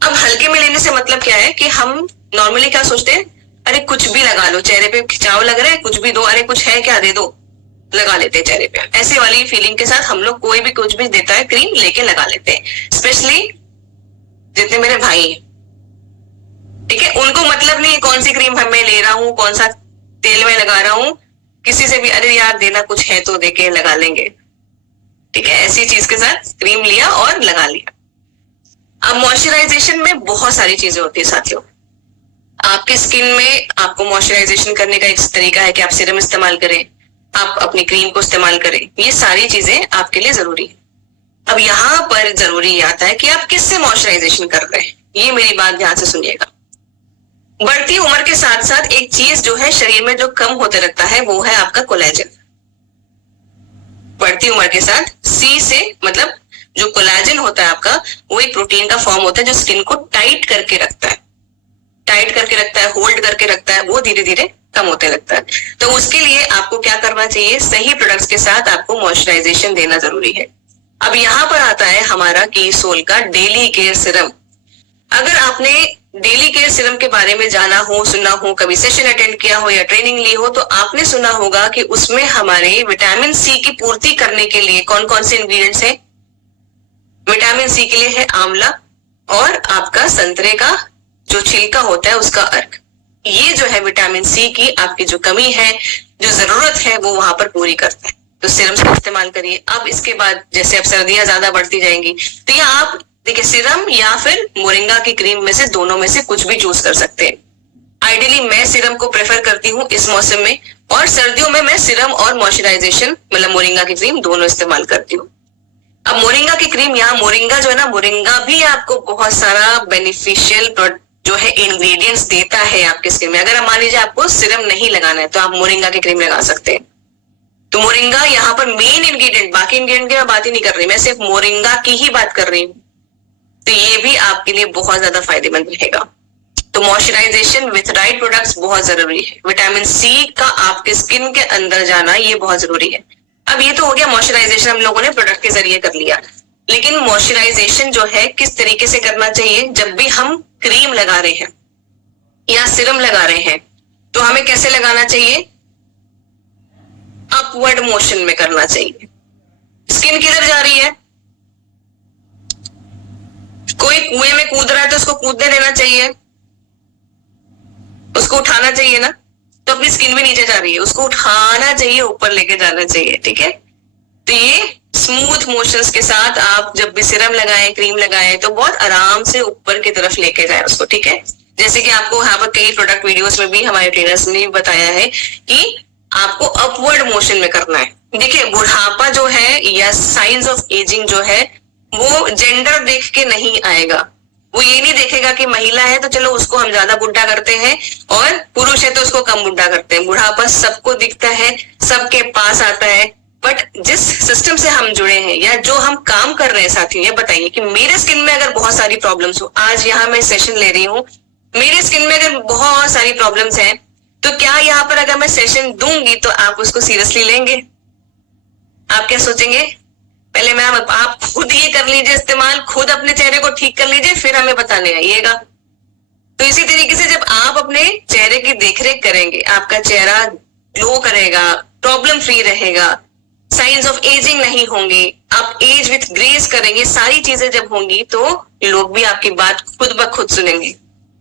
अब हल्के में लेने से मतलब क्या है कि हम नॉर्मली क्या सोचते हैं, अरे कुछ भी लगा लो, चेहरे पे खिंचाव लग रहा है कुछ भी दो, अरे कुछ है क्या दे दो, लगा लेते हैं चेहरे पे। ऐसे वाली फीलिंग के साथ हम लोग कोई भी कुछ भी देता है क्रीम लेके लगा लेते हैं, स्पेशली जितने मेरे भाई हैं, ठीक है, उनको मतलब नहीं है कौन सी क्रीम मैं ले रहा हूं, कौन सा तेल में लगा रहा हूं, किसी से भी अरे यार देना कुछ है तो देके लगा लेंगे, ठीक है, ऐसी चीज के साथ क्रीम लिया और लगा लिया। अब मॉइस्चराइजेशन में बहुत सारी चीजें होती है साथियों। आपकी स्किन में आपको मॉइस्चराइजेशन करने का एक तरीका है कि आप सीरम इस्तेमाल करें, आप अपनी क्रीम को इस्तेमाल करें, ये सारी चीजें आपके लिए जरूरी है। अब यहाँ पर जरूरी आता है कि आप किससे मॉइस्चराइजेशन कर रहे हैं, ये मेरी बात ध्यान से सुनिएगा। बढ़ती उम्र के साथ साथ एक चीज जो है शरीर में जो कम होते रहता है वो है आपका कोलेजन। बढ़ती उम्र के साथ सी से मतलब जो कोलेजन होता है आपका, वो एक प्रोटीन का फॉर्म होता है जो स्किन को टाइट करके रखता है, टाइट करके रखता है, होल्ड करके रखता है, वो धीरे धीरे कम होते लगता है। तो उसके लिए आपको क्या करना चाहिए, सही प्रोडक्ट्स के साथ आपको मॉइस्चराइजेशन देना जरूरी है। अब यहाँ पर आता है हमारा कीसोल का डेली केयर सिरम। अगर आपने डेली केयर सिरम के बारे में जाना हो, सुना हो, कभी सेशन अटेंड किया हो या ट्रेनिंग ली हो, तो आपने सुना होगा कि उसमें हमारे विटामिन सी की पूर्ति करने के लिए कौन कौन से इंग्रेडिएंट्स हैं। विटामिन सी के लिए है आंवला और आपका संतरे का जो छिलका होता है उसका अर्क। ये जो है विटामिन सी की आपकी जो कमी है, जो जरूरत है, वो वहां पर पूरी करता है। तो सीरम का इस्तेमाल करिए। अब इसके बाद जैसे अब सर्दियां ज्यादा बढ़ती जाएंगी तो ये आप देखिए सीरम या फिर मोरिंगा की क्रीम में से दोनों में से कुछ भी चूज कर सकते हैं। आइडियली मैं सीरम को प्रेफर करती हूँ इस मौसम में, और सर्दियों में मैं सीरम और मॉइस्चराइजेशन मतलब मोरिंगा की क्रीम दोनों इस्तेमाल करती हूँ। अब मोरिंगा की क्रीम, यहाँ मोरिंगा जो है ना, मोरिंगा भी आपको बहुत सारा बेनिफिशियल जो है इंग्रेडिएंट्स देता है आपके स्किन में। अगर मान लीजिए आपको सीरम नहीं लगाना है तो आप मोरिंगा की क्रीम लगा सकते हैं। तो मोरिंगा यहाँ पर मेन इंग्रेडिएंट, बाकी इंग्रेडिएंट की मैं बात ही नहीं कर रही, मैं सिर्फ मोरिंगा की ही बात कर रही हूँ। तो ये भी आपके लिए बहुत ज्यादा फायदेमंद रहेगा। तो मॉइस्चराइजेशन विथ राइट प्रोडक्ट्स बहुत जरूरी है। विटामिन सी का आपके स्किन के अंदर जाना ये बहुत जरूरी है। अब ये तो हो गया मॉइस्चराइजेशन, हम लोगों ने प्रोडक्ट के जरिए कर लिया, लेकिन मॉइस्चराइजेशन जो है किस तरीके से करना चाहिए। जब भी हम क्रीम लगा रहे हैं या सीरम लगा रहे हैं तो हमें कैसे लगाना चाहिए, अपवर्ड मोशन में करना चाहिए। स्किन किधर जा रही है, कोई कुएं में कूद रहा है तो उसको कूदने देना चाहिए, उसको उठाना चाहिए ना। तो अपनी स्किन भी नीचे जा रही है, उसको उठाना चाहिए, ऊपर लेके जाना चाहिए, ठीक है। तो ये स्मूथ मोशंस के साथ आप जब भी सीरम लगाएं, क्रीम लगाएं, तो बहुत आराम से ऊपर की तरफ लेके जाएं उसको, ठीक है। जैसे कि आपको यहाँ पर कई प्रोडक्ट वीडियोस में भी हमारे ट्रेनर्स ने बताया है कि आपको अपवर्ड मोशन में करना है। देखिए बुढ़ापा जो है या साइंस ऑफ एजिंग जो है वो जेंडर देख के नहीं आएगा। वो ये नहीं देखेगा कि महिला है तो चलो उसको हम ज्यादा बुढ़ा करते हैं और पुरुष है तो उसको कम बुढ़ा करते हैं। बुढ़ापा सबको दिखता है, सबके पास आता है, बट जिस सिस्टम से हम जुड़े हैं या जो हम काम कर रहे हैं साथियों, ये बताइए कि मेरे स्किन में अगर बहुत सारी प्रॉब्लम्स हो, आज यहाँ मैं सेशन ले रही हूँ, मेरे स्किन में अगर बहुत सारी प्रॉब्लम्स हैं, तो क्या यहाँ पर अगर मैं सेशन दूंगी तो आप उसको सीरियसली लेंगे? आप क्या सोचेंगे? पहले मैम आप खुद ये कर लीजिए इस्तेमाल, खुद अपने चेहरे को ठीक कर लीजिए, फिर हमें बताने आइएगा। तो इसी तरीके से जब आप अपने चेहरे की देखरेख करेंगे, आपका चेहरा ग्लो करेगा, प्रॉब्लम फ्री रहेगा, साइंस ऑफ एजिंग नहीं होंगे, आप एज विथ ग्रेस करेंगे, सारी चीजें जब होंगी तो लोग भी आपकी बात खुद ब खुद सुनेंगे।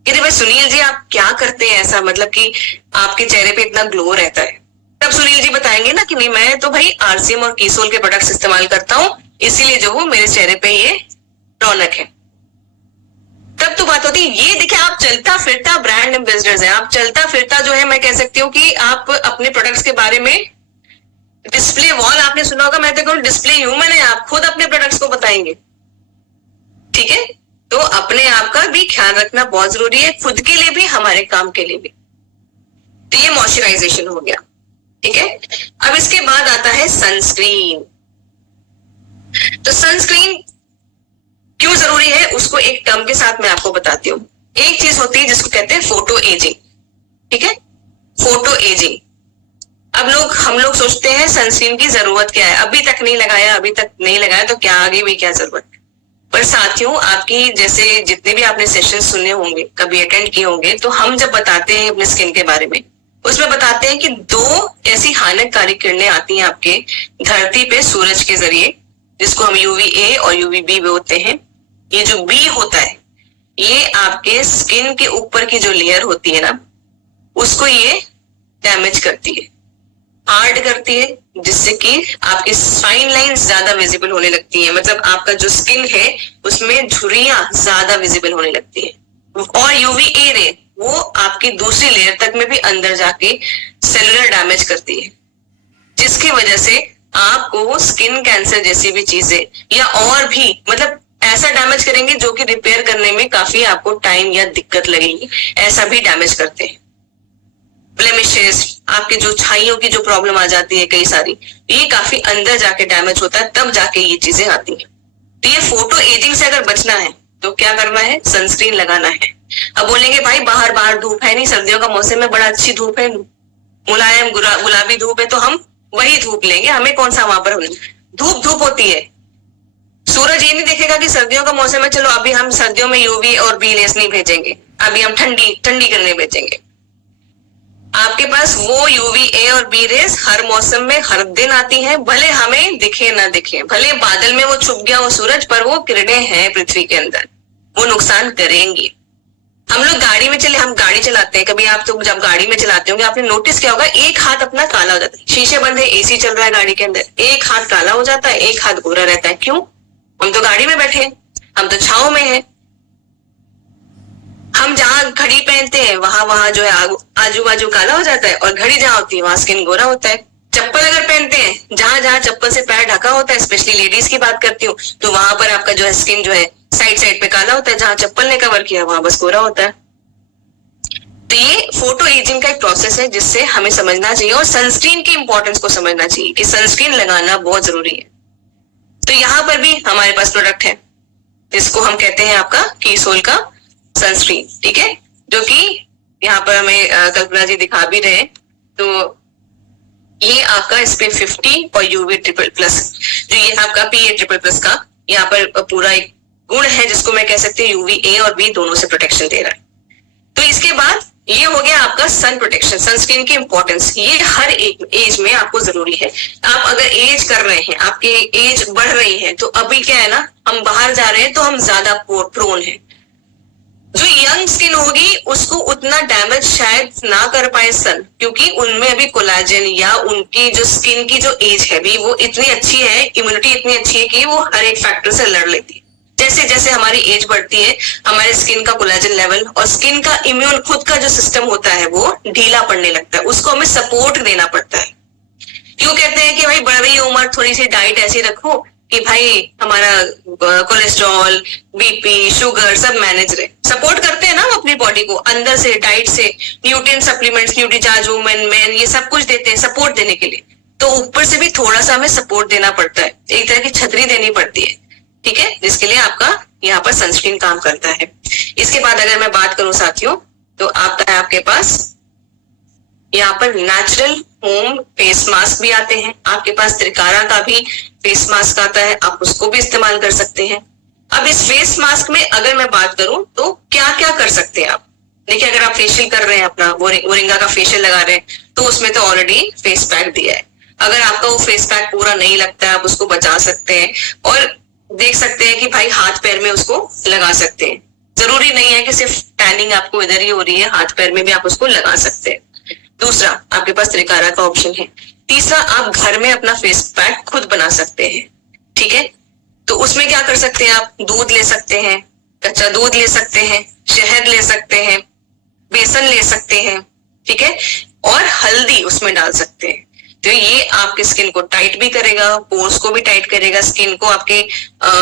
कि भाई सुनील जी आप क्या करते हैं ऐसा, मतलब कि आपके चेहरे पे इतना ग्लो रहता है। तब सुनील जी बताएंगे ना कि नहीं मैं तो भाई आरसीएम और कीसोल के प्रोडक्ट्स इस्तेमाल करता हूं, इसीलिए जो हो मेरे चेहरे पे ये रौनक है। तब तो बात होती है। ये देखिए आप चलता फिरता ब्रांड एम्बेसडर्स हैं, आप चलता फिरता जो है मैं कह सकती हूँ कि आप अपने प्रोडक्ट्स के बारे में डिस्प्ले वॉल आपने सुना होगा, मैं तो कहूँ डिस्प्ले ह्यूमन है, आप खुद अपने प्रोडक्ट्स को बताएंगे, ठीक है। तो अपने आप का भी ख्याल रखना बहुत जरूरी है, खुद के लिए भी हमारे काम के लिए भी। तो ये मॉइस्चराइजेशन हो गया, ठीक है। अब इसके बाद आता है सनस्क्रीन। तो सनस्क्रीन क्यों जरूरी है उसको एक टर्म के साथ मैं आपको बताती हूँ। एक चीज होती है जिसको कहते हैं फोटो एजिंग, ठीक है, फोटो एजिंग। अब हम लोग सोचते हैं सनस्क्रीन की जरूरत क्या है, अभी तक नहीं लगाया तो क्या आगे भी क्या जरूरत है। पर साथियों, आपकी जैसे जितने भी आपने सेशन सुने होंगे, कभी अटेंड किए होंगे, तो हम जब बताते हैं अपने स्किन के बारे में, उसमें बताते हैं कि 2 ऐसी हानिकारक किरणें आती हैं आपके धरती पे सूरज के जरिए, जिसको हम UVA और UVB बोलते हैं। ये जो बी होता है, ये आपके स्किन के ऊपर की जो लेयर होती है ना, उसको ये डैमेज करती है, हार्ड करती है, जिससे कि आपकी फाइन लाइंस ज्यादा विजिबल होने लगती है। मतलब आपका जो स्किन है उसमें झुर्रियां ज्यादा विजिबल होने लगती है। और UVA रे वो आपकी दूसरी लेयर तक में भी अंदर जाके सेलुलर डैमेज करती है, जिसकी वजह से आपको स्किन कैंसर जैसी भी चीजें या और भी मतलब ऐसा डैमेज करेंगे जो कि रिपेयर करने में काफी आपको टाइम या दिक्कत लगेगी, ऐसा भी डैमेज करते हैं। ब्लेमिशेस, आपके जो छाइयों की जो प्रॉब्लम आ जाती है कई सारी, ये काफी अंदर जाके डैमेज होता है, तब जाके ये चीजें आती हैं। तो ये फोटो एजिंग से अगर बचना है तो क्या करना है, सनस्क्रीन लगाना है। अब बोलेंगे भाई बाहर धूप है नहीं, सर्दियों का मौसम में बड़ा अच्छी धूप है, मुलायम गुलाबी धूप है, तो हम वही धूप लेंगे, हमें कौन सा वहां पर धूप होती है। सूरज ये नहीं देखेगा कि सर्दियों का मौसम है, चलो अभी हम सर्दियों में UV और B रेस नहीं भेजेंगे, अभी हम ठंडी करने भेजेंगे। आपके पास वो UVA और B रेस हर मौसम में हर दिन आती हैं, भले हमें दिखे ना दिखे, भले बादल में वो छुप गया हो सूरज, पर वो किरणें हैं पृथ्वी के अंदर, वो नुकसान करेंगी। हम लोग हम गाड़ी चलाते हैं, कभी आप तो जब गाड़ी में चलाते होंगे आपने नोटिस किया होगा, एक हाथ अपना काला हो जाता है, शीशे बंद है, AC चल रहा है गाड़ी के अंदर, एक हाथ काला हो जाता है, एक हाथ गोरा रहता है। क्यों? हम तो गाड़ी में बैठे हैं, हम तो छांव में हैं। हम जहां घड़ी पहनते हैं वहां जो है आजू बाजू काला हो जाता है, और घड़ी जहां होती है वहां स्किन गोरा होता है। चप्पल अगर पहनते हैं, जहां चप्पल से पैर ढका होता है, स्पेशली लेडीज की बात करती हूँ, तो वहां पर आपका जो है स्किन जो है साइड पे काला होता है, जहां चप्पल ने कवर किया वहां बस गोरा होता है। तो ये फोटो एजिंग का एक प्रोसेस है जिससे हमें समझना चाहिए, और सनस्क्रीन की इंपॉर्टेंस को समझना चाहिए कि सनस्क्रीन लगाना बहुत जरूरी है। तो यहाँ पर भी हमारे पास प्रोडक्ट है जिसको हम कहते हैं आपका कीसोल का सनस्क्रीन, ठीक है, जो कि यहाँ पर हमें कल्पना जी दिखा भी रहे। तो ये आपका इस पे 50 और UV++, जो ये आपका PA++ का यहाँ पर पूरा एक गुण है जिसको मैं कह सकती हूँ UVA और B दोनों से प्रोटेक्शन दे रहा है। तो इसके बाद ये हो गया आपका सन प्रोटेक्शन, सनस्क्रीन की इंपॉर्टेंस, ये हर एक एज में आपको जरूरी है। आप अगर एज कर रहे हैं, आपकी एज बढ़ रही है, तो अभी क्या है ना, हम बाहर जा रहे हैं तो हम ज्यादा प्रोन है। जो यंग स्किन होगी उसको उतना डैमेज शायद ना कर पाए सन, क्योंकि उनमें अभी कोलाजन या उनकी जो स्किन की जो एज है भी वो इतनी अच्छी है, इम्यूनिटी इतनी अच्छी है कि वो हर एक फैक्टर से लड़ लेती है। जैसे जैसे हमारी एज बढ़ती है, हमारे स्किन का कोलाजन लेवल और स्किन का इम्यून खुद का जो सिस्टम होता है वो ढीला पड़ने लगता है, उसको हमें सपोर्ट देना पड़ता है। क्यों कहते हैं कि भाई बढ़ रही उम्र, थोड़ी सी डाइट ऐसी रखो कि भाई हमारा कोलेस्ट्रॉल, BP, शुगर सब मैनेज रहे। सपोर्ट करते हैं ना हम अपनी बॉडी को अंदर से, डाइट से, nutrient supplements, Nutricharge women man, ये सब कुछ देते हैं सपोर्ट देने के लिए। तो ऊपर से भी थोड़ा सा हमें सपोर्ट देना पड़ता है, एक तरह की छतरी देनी पड़ती है, ठीक है, जिसके लिए आपका यहाँ पर सनस्क्रीन काम करता है। इसके बाद अगर मैं बात करूं साथियों, तो आपके पास यहाँ पर नेचुरल होम फेस मास्क भी आते हैं, आपके पास त्रिकारा का भी फेस मास्क आता है, आप उसको भी इस्तेमाल कर सकते हैं। अब इस फेस मास्क में अगर मैं बात करूं तो क्या क्या कर सकते हैं आप। देखिए, अगर आप फेशियल कर रहे हैं, अपना मोरिंगा का फेशियल लगा रहे हैं, तो उसमें तो ऑलरेडी फेस पैक दिया है। अगर आपका वो फेस पैक पूरा नहीं लगता है, आप उसको बचा सकते हैं और देख सकते हैं कि भाई हाथ पैर में उसको लगा सकते हैं। जरूरी नहीं है कि सिर्फ टैनिंग आपको इधर ही हो रही है, हाथ पैर में भी आप उसको लगा सकते हैं। दूसरा, आपके पास त्रिकारा का ऑप्शन है। तीसरा, आप घर में अपना फेस पैक खुद बना सकते हैं, ठीक है। तो उसमें क्या कर सकते हैं आप, दूध ले सकते हैं, कच्चा दूध ले सकते हैं, शहद ले सकते हैं, बेसन ले सकते हैं, ठीक है, और हल्दी उसमें डाल सकते हैं। तो ये आपके स्किन को टाइट भी करेगा, पोर्स को भी टाइट करेगा, स्किन को आपके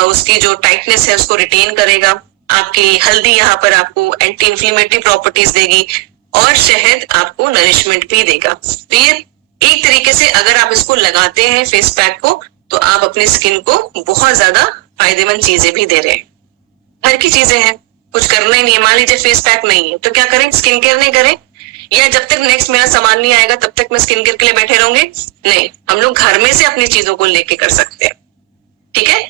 उसकी जो टाइटनेस है उसको रिटेन करेगा। आपकी हल्दी यहाँ पर आपको एंटी इंफ्लेमेटरी प्रॉपर्टीज देगी और शहद आपको नरिशमेंट भी देगा। तो ये एक तरीके से अगर आप इसको लगाते हैं फेस पैक को, तो आप अपनी स्किन को बहुत ज्यादा फायदेमंद चीजें भी दे रहे हैं। घर की चीजें हैं कुछ करना ही नहीं है, मान लीजिए फेस पैक नहीं है, तो क्या करें, स्किन केयर नहीं करें, या जब तक नेक्स्ट मेरा सामान नहीं आएगा तब तक मैं स्किन केयर के लिए बैठे रहूंगे? नहीं, हम लोग घर में से अपनी चीजों को लेके कर सकते हैं, ठीक है।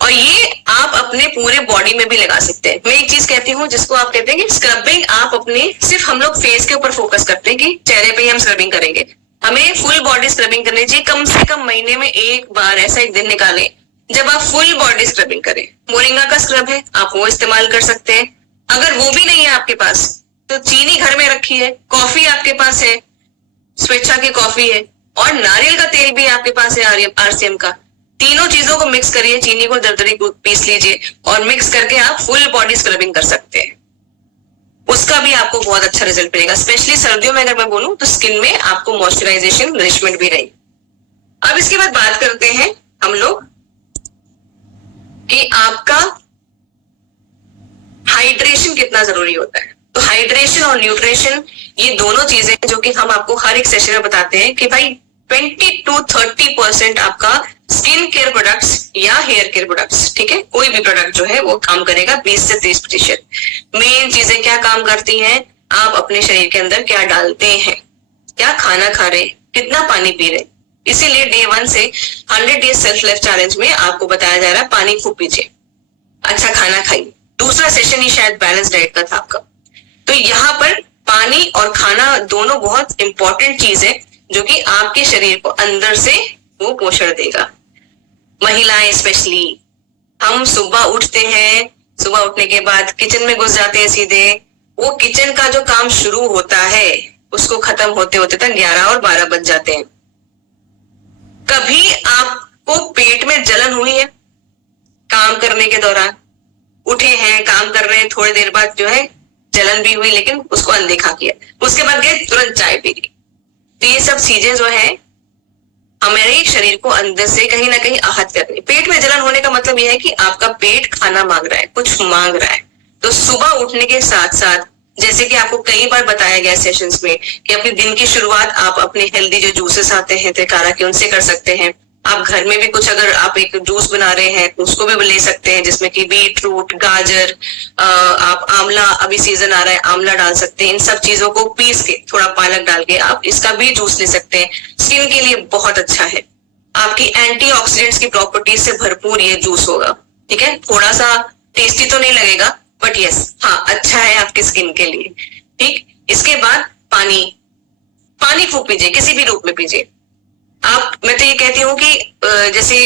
और ये आप अपने पूरे बॉडी में भी लगा सकते हैं। मैं एक चीज कहती हूँ जिसको आप कहते हैं कि स्क्रबिंग, आप अपने सिर्फ हम लोग फेस के ऊपर फोकस करते हैं कि चेहरे पे ही हम स्क्रबिंग करेंगे, हमें फुल बॉडी स्क्रबिंग करनी चाहिए। कम से कम महीने में एक बार ऐसा एक दिन निकालें जब आप फुल बॉडी स्क्रबिंग करें। मोरिंगा का स्क्रब है, आप वो इस्तेमाल कर सकते हैं। अगर वो भी नहीं है आपके पास तो चीनी घर में रखी है, कॉफी आपके पास है, स्वेच्छा की कॉफी है, और नारियल का तेल भी आपके पास है आरसीएम का। तीनों चीजों को मिक्स करिए, चीनी को दरदरी पीस लीजिए और मिक्स करके आप फुल बॉडी स्क्रबिंग कर सकते हैं। उसका भी आपको बहुत अच्छा रिजल्ट मिलेगा। स्पेशली सर्दियों में अगर मैं बोलूं तो स्किन में आपको मॉइस्चराइजेशन, नरिशमेंट भी रहेगी। अब इसके बाद बात करते हैं हम लोग कि आपका हाइड्रेशन कितना जरूरी होता है। तो हाइड्रेशन और न्यूट्रिशन, ये दोनों चीजें जो कि हम आपको हर एक सेशन में बताते हैं कि भाई 20 to 30% आपका स्किन केयर प्रोडक्ट्स या हेयर केयर प्रोडक्ट्स, ठीक है, कोई भी प्रोडक्ट जो है वो काम करेगा 20 से 30%। मेन चीजें क्या काम करती हैं, आप अपने शरीर के अंदर क्या डालते हैं, क्या खाना खा रहे, कितना पानी पी रहे। इसीलिए डे 1 से 100 डेज सेल्फ लाइफ चैलेंज में आपको बताया जा रहा है पानी खूब पीजिए, अच्छा खाना खाइए। दूसरा सेशन ही शायद बैलेंस डाइट का था आपका। तो यहाँ पर पानी और खाना दोनों बहुत इंपॉर्टेंट चीज है जो कि आपके शरीर को अंदर से वो पोषण देगा। महिलाएं स्पेशली, हम सुबह उठते हैं, सुबह उठने के बाद किचन में घुस जाते हैं सीधे, वो किचन का जो काम शुरू होता है उसको खत्म होते होते तक 11 और 12 बज जाते हैं। कभी आपको पेट में जलन हुई है काम करने के दौरान? उठे हैं, काम कर रहे हैं, थोड़ी देर बाद जो है जलन भी हुई लेकिन उसको अनदेखा किया, उसके बाद गए तुरंत चाय पी ली। तो ये सब चीजें जो है हमारे शरीर को अंदर से कहीं ना कहीं आहत कर रही है। पेट में जलन होने का मतलब यह है कि आपका पेट खाना मांग रहा है, कुछ मांग रहा है। तो सुबह उठने के साथ साथ, जैसे कि आपको कई बार बताया गया सेशंस में, कि अपने दिन की शुरुआत आप अपने हेल्दी जो जूसेस आते हैं त्रिकारा के, उनसे कर सकते हैं। आप घर में भी कुछ अगर आप एक जूस बना रहे हैं उसको भी ले सकते हैं, जिसमें कि बीट रूट, गाजर, आप आंवला, अभी सीजन आ रहा है आंवला डाल सकते हैं। इन सब चीजों को पीस के, थोड़ा पालक डाल के आप इसका भी जूस ले सकते हैं। स्किन के लिए बहुत अच्छा है, आपकी एंटीऑक्सीडेंट्स की प्रॉपर्टीज से भरपूर ये जूस होगा, ठीक है। थोड़ा सा टेस्टी तो नहीं लगेगा बट यस, हाँ, अच्छा है आपकी स्किन के लिए, ठीक। इसके बाद पानी खूब पीजिए, किसी भी रूप में पीजिए आप। मैं तो ये कहती हूँ कि जैसे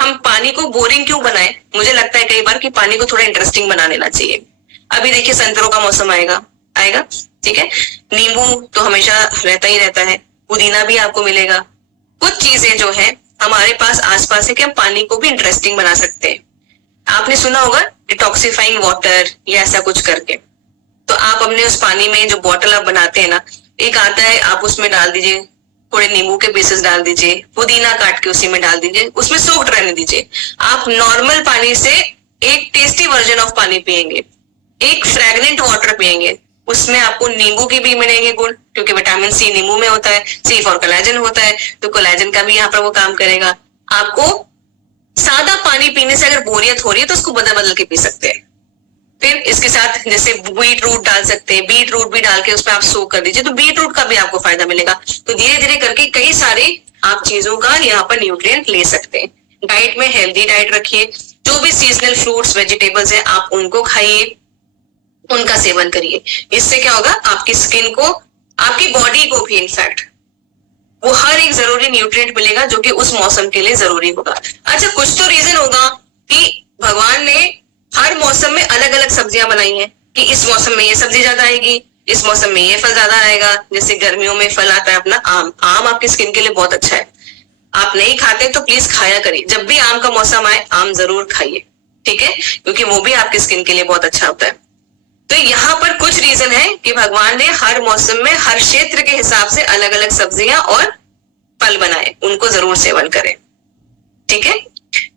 हम पानी को बोरिंग क्यों बनाए, मुझे लगता है कई बार कि पानी को थोड़ा इंटरेस्टिंग बना लेना चाहिए। अभी देखिए संतरों का मौसम आएगा, ठीक है, नींबू तो हमेशा रहता ही रहता है, पुदीना भी आपको मिलेगा। कुछ चीजें जो है हमारे पास आसपास है कि हम पानी को भी इंटरेस्टिंग बना सकते हैं। आपने सुना होगा डिटॉक्सिफाइंग वाटर या ऐसा कुछ करके, तो आप अपने उस पानी में जो बॉटल आप बनाते हैं ना, एक आता है, आप उसमें डाल दीजिए थोड़े नींबू के पीसेस डाल दीजिए, पुदीना काट के उसी में डाल दीजिए, उसमें सोक्ड रहने दीजिए। आप नॉर्मल पानी से एक टेस्टी वर्जन ऑफ पानी पिएंगे, एक फ्रेगनेंट वाटर पिएंगे, उसमें आपको नींबू की भी मिलेंगे गुण, क्योंकि विटामिन सी नींबू में होता है, सी फॉर कोलेजन होता है, तो कोलेजन का भी यहाँ पर वो काम करेगा। आपको सादा पानी पीने से अगर बोरियत हो रही है तो उसको बदल बदल के पी सकते हैं। फिर इसके साथ जैसे बीट रूट डाल सकते हैं, बीट रूट भी डाल के उसमें आप सोक कर दीजिए, तो बीट रूट का भी आपको फायदा मिलेगा। तो धीरे धीरे करके कई सारे आप चीजों का यहाँ पर न्यूट्रिएंट ले सकते हैं। डाइट में हेल्दी डाइट रखिए, जो भी सीजनल फ्रूट्स वेजिटेबल्स हैं आप उनको खाइए, उनका सेवन करिए। इससे क्या होगा, आपकी स्किन को, आपकी बॉडी को भी इनफैक्ट वो हर एक जरूरी न्यूट्रिएंट मिलेगा जो कि उस मौसम के लिए जरूरी होगा। अच्छा, कुछ तो रीजन होगा कि भगवान ने हर मौसम में अलग अलग सब्जियां बनाई हैं, कि इस मौसम में ये सब्जी ज्यादा आएगी, इस मौसम में ये फल ज्यादा आएगा। जैसे गर्मियों में फल आता है अपना आम आपकी स्किन के लिए बहुत अच्छा है। आप नहीं खाते तो प्लीज खाया करिए, जब भी आम का मौसम आए आम जरूर खाइए, ठीक है, क्योंकि वो भी आपकी स्किन के लिए बहुत अच्छा होता है। तो यहाँ पर कुछ रीजन है कि भगवान ने हर मौसम में हर क्षेत्र के हिसाब से अलग अलग सब्जियां और फल बनाए, उनको जरूर सेवन करें, ठीक है।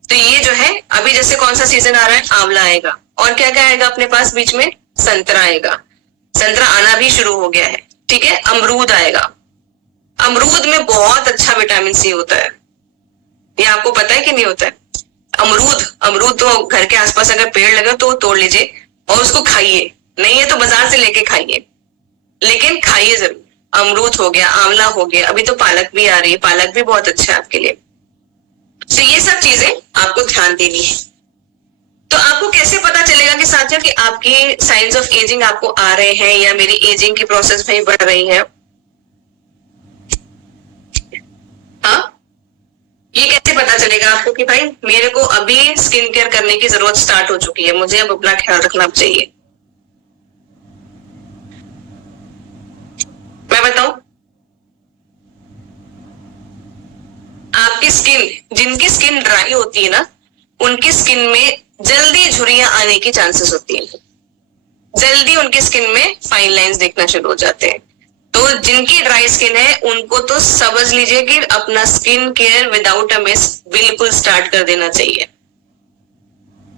तो ये जो है, अभी जैसे कौन सा सीजन आ रहा है, आंवला आएगा, और क्या क्या आएगा अपने पास बीच में, संतरा आएगा, संतरा आना भी शुरू हो गया है, ठीक है। अमरूद आएगा, अमरूद में बहुत अच्छा विटामिन सी होता है, ये आपको पता है कि नहीं होता है। अमरूद तो घर के आसपास अगर पेड़ लगे तो तोड़ लीजिए, और उसको खाइए, नहीं है तो बाजार से लेके खाइए, लेकिन खाइए जरूर। अमरूद हो गया, आंवला हो गया, अभी तो पालक भी आ रही है, पालक भी बहुत अच्छा है आपके लिए। तो ये सब चीजें आपको ध्यान देनी है। तो आपको कैसे पता चलेगा कि साथियों कि आपकी साइंस ऑफ एजिंग आपको आ रहे हैं या मेरी एजिंग की प्रोसेस में बढ़ रही है? हाँ, ये कैसे पता चलेगा आपको कि भाई मेरे को अभी स्किन केयर करने की जरूरत स्टार्ट हो चुकी है, मुझे अब अपना ख्याल रखना चाहिए? मैं बताऊं, आपकी स्किन, जिनकी स्किन ड्राई होती है ना, उनकी स्किन में जल्दी झुर्रियां आने की चांसेस होती है, जल्दी उनकी स्किन में फाइन लाइंस दिखना शुरू हो जाते हैं। तो जिनकी ड्राई स्किन है उनको तो समझ लीजिए कि अपना skin care without a miss बिल्कुल स्टार्ट कर देना चाहिए।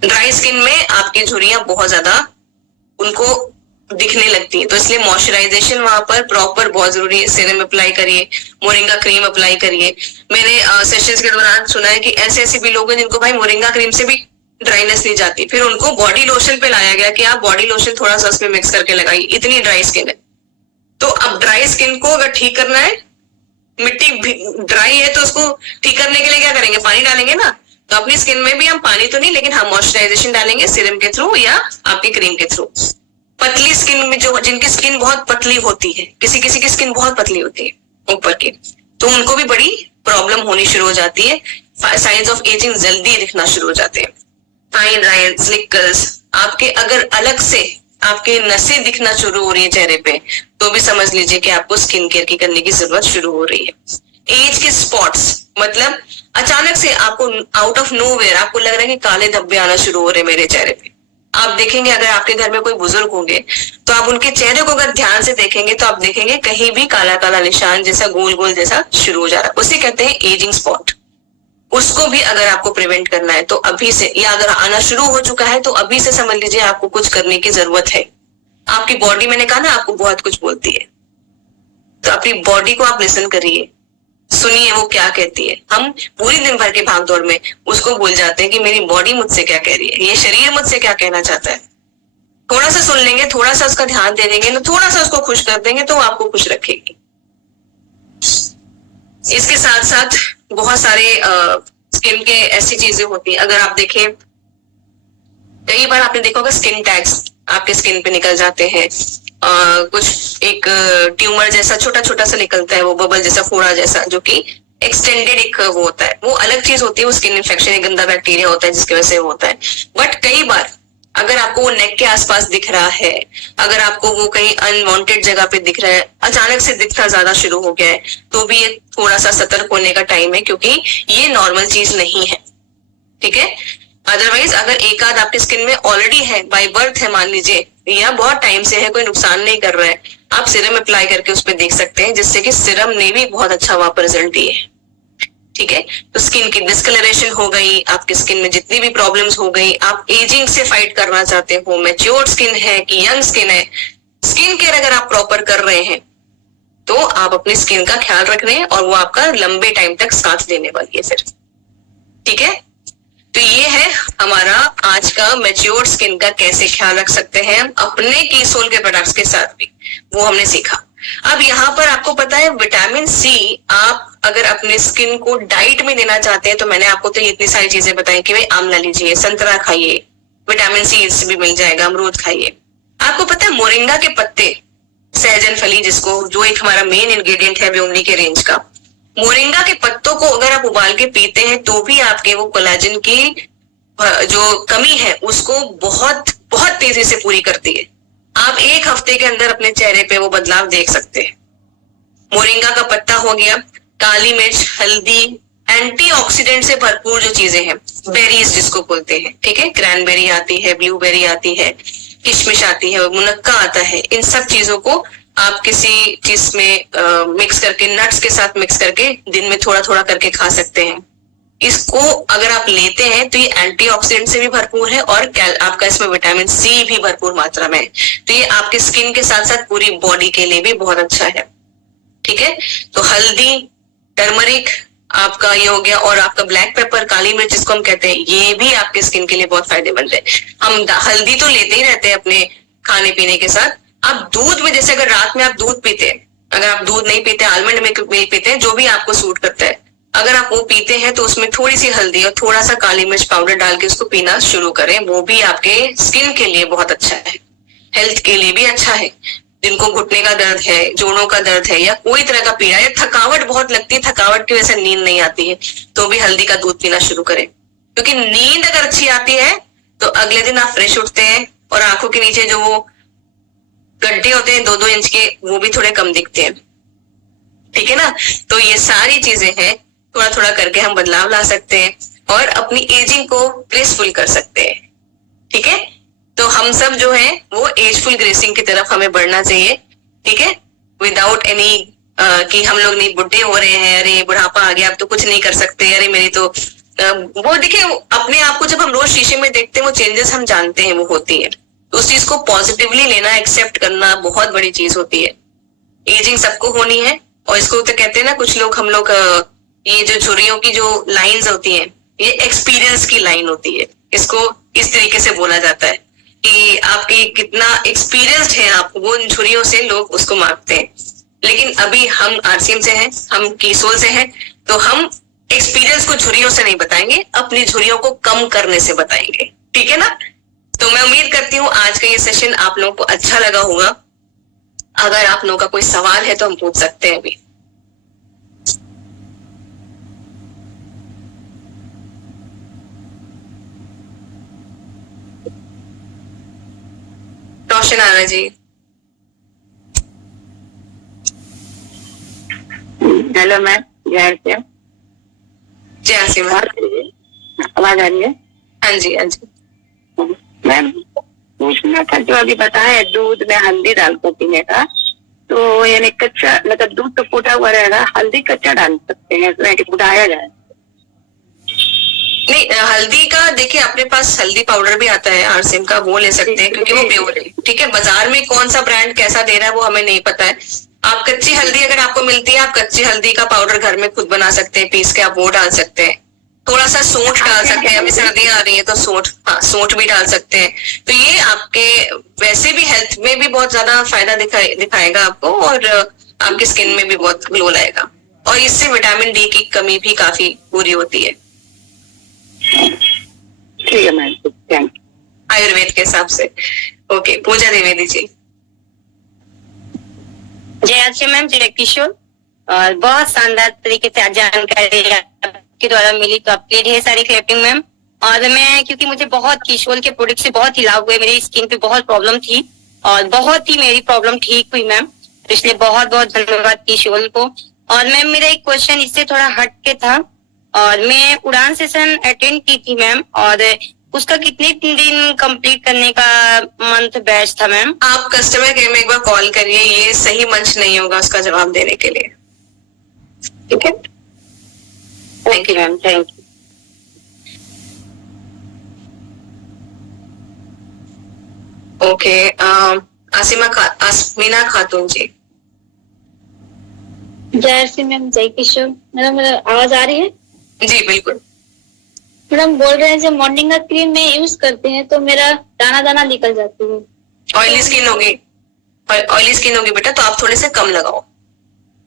ड्राई स्किन में आपकी झुर्रियां बहुत ज्यादा उनको दिखने लगती है, तो इसलिए मॉइस्चराइजेशन वहां पर प्रॉपर बहुत जरूरी है। सीरम अप्लाई करिए, मोरिंगा क्रीम अप्लाई करिए। मैंने सेशंस के दौरान सुना है कि ऐसे ऐसे भी लोग हैं जिनको भाई मोरिंगा क्रीम से भी ड्राइनेस नहीं जाती, फिर उनको बॉडी लोशन पे लाया गया कि आप बॉडी लोशन थोड़ा सा उसमें मिक्स करके लगाइए, इतनी ड्राई स्किन है। तो अब ड्राई स्किन को अगर ठीक करना है, मिट्टी ड्राई है तो उसको ठीक करने के लिए क्या करेंगे? पानी डालेंगे ना। तो अपनी स्किन में भी हम पानी तो नहीं, लेकिन हम मॉइस्चराइजेशन डालेंगे सीरम के थ्रू या आपकी क्रीम के थ्रू। पतली स्किन में जो जिनकी स्किन बहुत पतली होती है, किसी किसी की स्किन बहुत पतली होती है ऊपर की, तो उनको भी बड़ी प्रॉब्लम होनी शुरू हो जाती है, साइंस ऑफ एजिंग जल्दी दिखना शुरू हो जाते हैं। फाइन लाइंस, रिंकल्स, आपके अगर अलग से आपके नसें दिखना शुरू हो रही है चेहरे पे, तो भी समझ लीजिए कि आपको स्किन केयर की करने की जरूरत शुरू हो रही है। एज के स्पॉट्स, मतलब अचानक से आपको आउट ऑफ नोवेयर आपको लग रहा है कि काले धब्बे आना शुरू हो रहे हैं मेरे चेहरे पे। आप देखेंगे अगर आपके घर में कोई बुजुर्ग होंगे तो आप उनके चेहरे को अगर ध्यान से देखेंगे तो आप देखेंगे कहीं भी काला काला निशान जैसा गोल गोल जैसा शुरू हो जा रहा है, उसे कहते हैं एजिंग स्पॉट। उसको भी अगर आपको प्रिवेंट करना है तो अभी से, या अगर आना शुरू हो चुका है तो अभी से समझ लीजिए आपको कुछ करने की जरूरत है। आपकी बॉडी, मैंने कहा ना, आपको बहुत कुछ बोलती है, तो अपनी बॉडी को आप लिसन करिए, सुनिए वो क्या कहती है। हम पूरी दिन भर के भागदौड़ में उसको भूल जाते हैं कि मेरी बॉडी मुझसे क्या कह रही है, ये शरीर मुझसे क्या कहना चाहता है। थोड़ा सा सुन लेंगे, थोड़ा सा उसका ध्यान दे देंगे, थोड़ा सा उसको खुश कर देंगे तो आपको खुश रखेगी। इसके साथ साथ बहुत सारे स्किन के ऐसी चीजें होती है, अगर आप देखें कई बार आपने देखा होगा स्किन टैग्स आपके स्किन पे निकल जाते हैं। कुछ एक ट्यूमर जैसा छोटा छोटा सा निकलता है, वो बबल जैसा, फोड़ा जैसा, जो कि एक्सटेंडेड एक वो होता है, वो अलग चीज होती है, वो स्किन इन्फेक्शन, एक गंदा बैक्टीरिया होता है जिसकी वजह से होता है। बट कई बार अगर आपको वो नेक के आसपास दिख रहा है, अगर आपको वो कहीं अनवांटेड जगह पे दिख रहा है, अचानक से दिखना ज्यादा शुरू हो गया है, तो भी ये थोड़ा सा सतर्क होने का टाइम है, क्योंकि ये नॉर्मल चीज नहीं है, ठीक है। अदरवाइज अगर एक आध आपकी स्किन में ऑलरेडी है, बाय बर्थ है मान लीजिए, या बहुत टाइम से है, कोई नुकसान नहीं कर रहा है, आप सीरम अप्लाई करके उस पर देख सकते हैं, जिससे कि सीरम ने भी बहुत अच्छा वहां पर रिजल्ट दिए, ठीक है। तो स्किन की डिस्कलरेशन हो गई, आपकी स्किन में जितनी भी प्रॉब्लम्स हो गई, आप एजिंग से फाइट करना चाहते हो, मैच्योर्ड स्किन है कि यंग स्किन है, स्किन केयर अगर आप प्रॉपर कर रहे हैं तो आप अपनी स्किन का ख्याल रख रहे हैं और वो आपका लंबे टाइम तक साथ देने वाली है फिर, ठीक है। तो ये है हमारा आज का मैच्योर्ड स्किन का कैसे ख्याल रख सकते हैं अपने कीसोल के प्रोडक्ट्स के साथ भी, वो हमने सीखा। अब यहाँ पर आपको पता है विटामिन सी आप अगर अपने स्किन को डाइट में देना चाहते हैं, तो मैंने आपको तो इतनी सारी चीजें बताई कि भाई आंवला लीजिए, संतरा खाइए, विटामिन सी इससे भी मिल जाएगा, अमरूद खाइए। आपको पता है मोरिंगा के पत्ते, सहजन फली, जिसको जो एक हमारा मेन इंग्रेडिएंट है ब्योमनी के रेंज का, मोरिंगा के पत्तों को अगर आप उबाल के पीते हैं तो भी आपके वो कोलेजन की जो कमी है उसको बहुत बहुत तेजी से पूरी करती है। आप एक हफ्ते के अंदर अपने चेहरे पे वो बदलाव देख सकते हैं। मोरिंगा का पत्ता हो गया, काली मिर्च, हल्दी, एंटीऑक्सीडेंट से भरपूर जो चीजें हैं, बेरीज जिसको बोलते हैं, ठीक है, क्रैनबेरी आती है, ब्लूबेरी आती है, किशमिश आती है, मुनक्का आता है, इन सब चीजों को आप किसी चीज में मिक्स करके, नट्स के साथ मिक्स करके दिन में थोड़ा थोड़ा करके खा सकते हैं। इसको अगर आप लेते हैं तो ये एंटीऑक्सीडेंट से भी भरपूर है और आपका इसमें विटामिन सी भी भरपूर मात्रा में है, तो ये आपके स्किन के साथ साथ पूरी बॉडी के लिए भी बहुत अच्छा है, ठीक है। तो हल्दी, टर्मरिक, आपका ये हो गया, और आपका ब्लैक पेपर, काली मिर्च जिसको हम कहते हैं, ये भी आपके स्किन के लिए बहुत फायदेमंद है। हम हल्दी तो लेते ही रहते हैं अपने खाने पीने के साथ। आप दूध में, जैसे अगर रात में आप दूध पीते हैं, अगर आप दूध नहीं पीते, आलमंड मिल्क पीते हैं, जो भी आपको सूट करता है, अगर आप वो पीते हैं तो उसमें थोड़ी सी हल्दी और थोड़ा सा काली मिर्च पाउडर डाल के उसको पीना शुरू करें। वो भी आपके स्किन के लिए बहुत अच्छा है, हेल्थ के लिए भी अच्छा है। जिनको घुटने का दर्द है, जोड़ों का दर्द है, या कोई तरह का पीड़ा है, थकावट बहुत लगती है, थकावट की वजह से नींद नहीं आती है, तो भी हल्दी का दूध पीना शुरू करें। क्योंकि नींद अगर अच्छी आती है तो अगले दिन आप फ्रेश उठते हैं, और आंखों के नीचे जो वो गड्ढे होते हैं 2-2 इंच के, वो भी थोड़े कम दिखते हैं। ठीक है ना? तो ये सारी चीजें हैं, थोड़ा थोड़ा करके हम बदलाव ला सकते हैं और अपनी एजिंग को ग्रेसफुल कर सकते हैं। ठीक है? तो हम सब जो है वो एजफुल ग्रेसिंग की तरफ हमें बढ़ना चाहिए। ठीक है? विदाउट एनी कि हम लोग नहीं बुढ़े हो रहे हैं, अरे बुढ़ापा आ गया अब तो कुछ नहीं कर सकते, अरे मेरी तो वो देखिए, अपने आप को जब हम रोज शीशे में देखते हैं, वो चेंजेस हम जानते हैं वो होती है, तो उस चीज को पॉजिटिवली लेना, एक्सेप्ट करना बहुत बड़ी चीज होती है। एजिंग सबको होनी है, और इसको तो कहते हैं ना कुछ लोग, हम लोग ये जो झुर्रियों की जो लाइंस होती हैं, ये एक्सपीरियंस की लाइन होती है। इसको इस तरीके से बोला जाता है कि आपकी कितना एक्सपीरियंस्ड है आप, वो झुर्रियों से लोग उसको मापते हैं। लेकिन अभी हम आरसीएम से हैं, हम कीसोल से हैं, तो हम एक्सपीरियंस को झुर्रियों से नहीं बताएंगे, अपनी झुर्रियों को कम करने से बताएंगे। ठीक है ना? तो मैं उम्मीद करती हूँ आज का ये सेशन आप लोगों को अच्छा लगा होगा। अगर आप लोगों का कोई सवाल है तो हम पूछ सकते हैं अभी। रोशन आरा जी। हेलो मैम, जय से जय आसिम। आवाज आ रही है? हाँ जी, हाँ जी। मैम पूछना था, जो अभी बताया दूध में हल्दी डालकर पीने का, तो यानी कच्चा, मतलब दूध तो फूटा हुआ रहेगा, हल्दी कच्चा डाल सकते हैं इसमें कि फुटाया जाए? नहीं, हल्दी का देखिए अपने पास हल्दी पाउडर भी आता है आरसीएम का, वो ले सकते हैं क्योंकि वो प्योर है। ठीक है? बाजार में कौन सा ब्रांड कैसा दे रहा है वो हमें नहीं पता है। आप कच्ची हल्दी अगर आपको मिलती है, आप कच्ची हल्दी का पाउडर घर में खुद बना सकते हैं, पीस के आप वो डाल सकते हैं। थोड़ा सा सूंठ डाल सकते हैं, अभी सर्दियां आ रही है तो सूंठ, हाँ सूंठ भी डाल सकते हैं। तो ये आपके वैसे भी हेल्थ में भी बहुत ज्यादा फायदा दिखाएगा आपको, और आपकी स्किन में भी बहुत ग्लो लाएगा, और इससे विटामिन डी की कमी भी काफी पूरी होती है। ठीक है मैम, थैंक यू। आयुर्वेद के हिसाब से। ओके, पूजा द्विवेदी जी। जय आसिम मैम, जय किशोर। और बहुत शानदार तरीके से आज जानकारी आपके द्वारा मिली, तो आपके ढेर सारी क्लैपिंग मैम। और मैं, क्योंकि मुझे बहुत किशोर के प्रोडक्ट से बहुत ही लाभ हुए, मेरी स्किन पे बहुत प्रॉब्लम थी और बहुत ही मेरी प्रॉब्लम ठीक हुई मैम, तो इसलिए बहुत बहुत धन्यवाद किशोर को। और मैम मेरा एक क्वेश्चन इससे थोड़ा हट के था, और मैं उड़ान सेशन अटेंड की थी मैम, और उसका कितने दिन कंप्लीट करने का मंथ बैच था मैम? आप कस्टमर केयर में एक बार कॉल करिए, ये सही मंच नहीं होगा उसका जवाब देने के लिए। ठीक है? Okay ma'am, thank you. Okay, Asmina Khatoon ji. जय श्री मैम, जय किशोर। मैडम मेरा आवाज आ रही है? जी बिल्कुल। मैडम बोल रहे हैं, जब मॉर्निंग का क्रीम में यूज करते हैं तो मेरा दाना दाना निकल जाती है। ऑयली स्किन होगी, ऑयली स्किन होगी बेटा, तो आप थोड़े से कम लगाओ।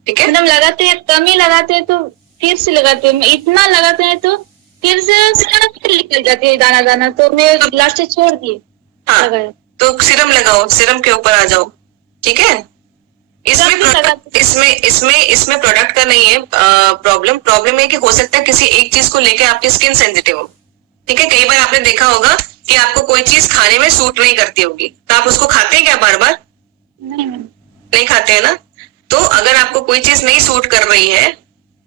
ठीक है? मैडम लगाते हैं, कम ही लगाते हैं तो फिर से लगाते हैं, इतना लगाते हैं तो फिर से फिर निकल जाती है दाना दाना, तो मैं लास्ट से छोड़ दिए। हाँ, लगाया। तो सीरम लगाओ, सीरम के ऊपर आ जाओ। ठीक है? इसमें प्रोडक्ट का नहीं है प्रॉब्लम है कि हो सकता है किसी एक चीज को लेकर आपकी स्किन सेंसिटिव हो। ठीक है? कई बार आपने देखा होगा कि आपको कोई चीज खाने में सूट नहीं करती होगी, तो आप उसको खाते हैं क्या बार बार? नहीं खाते हैं ना? तो अगर आपको कोई चीज नहीं सूट कर रही है,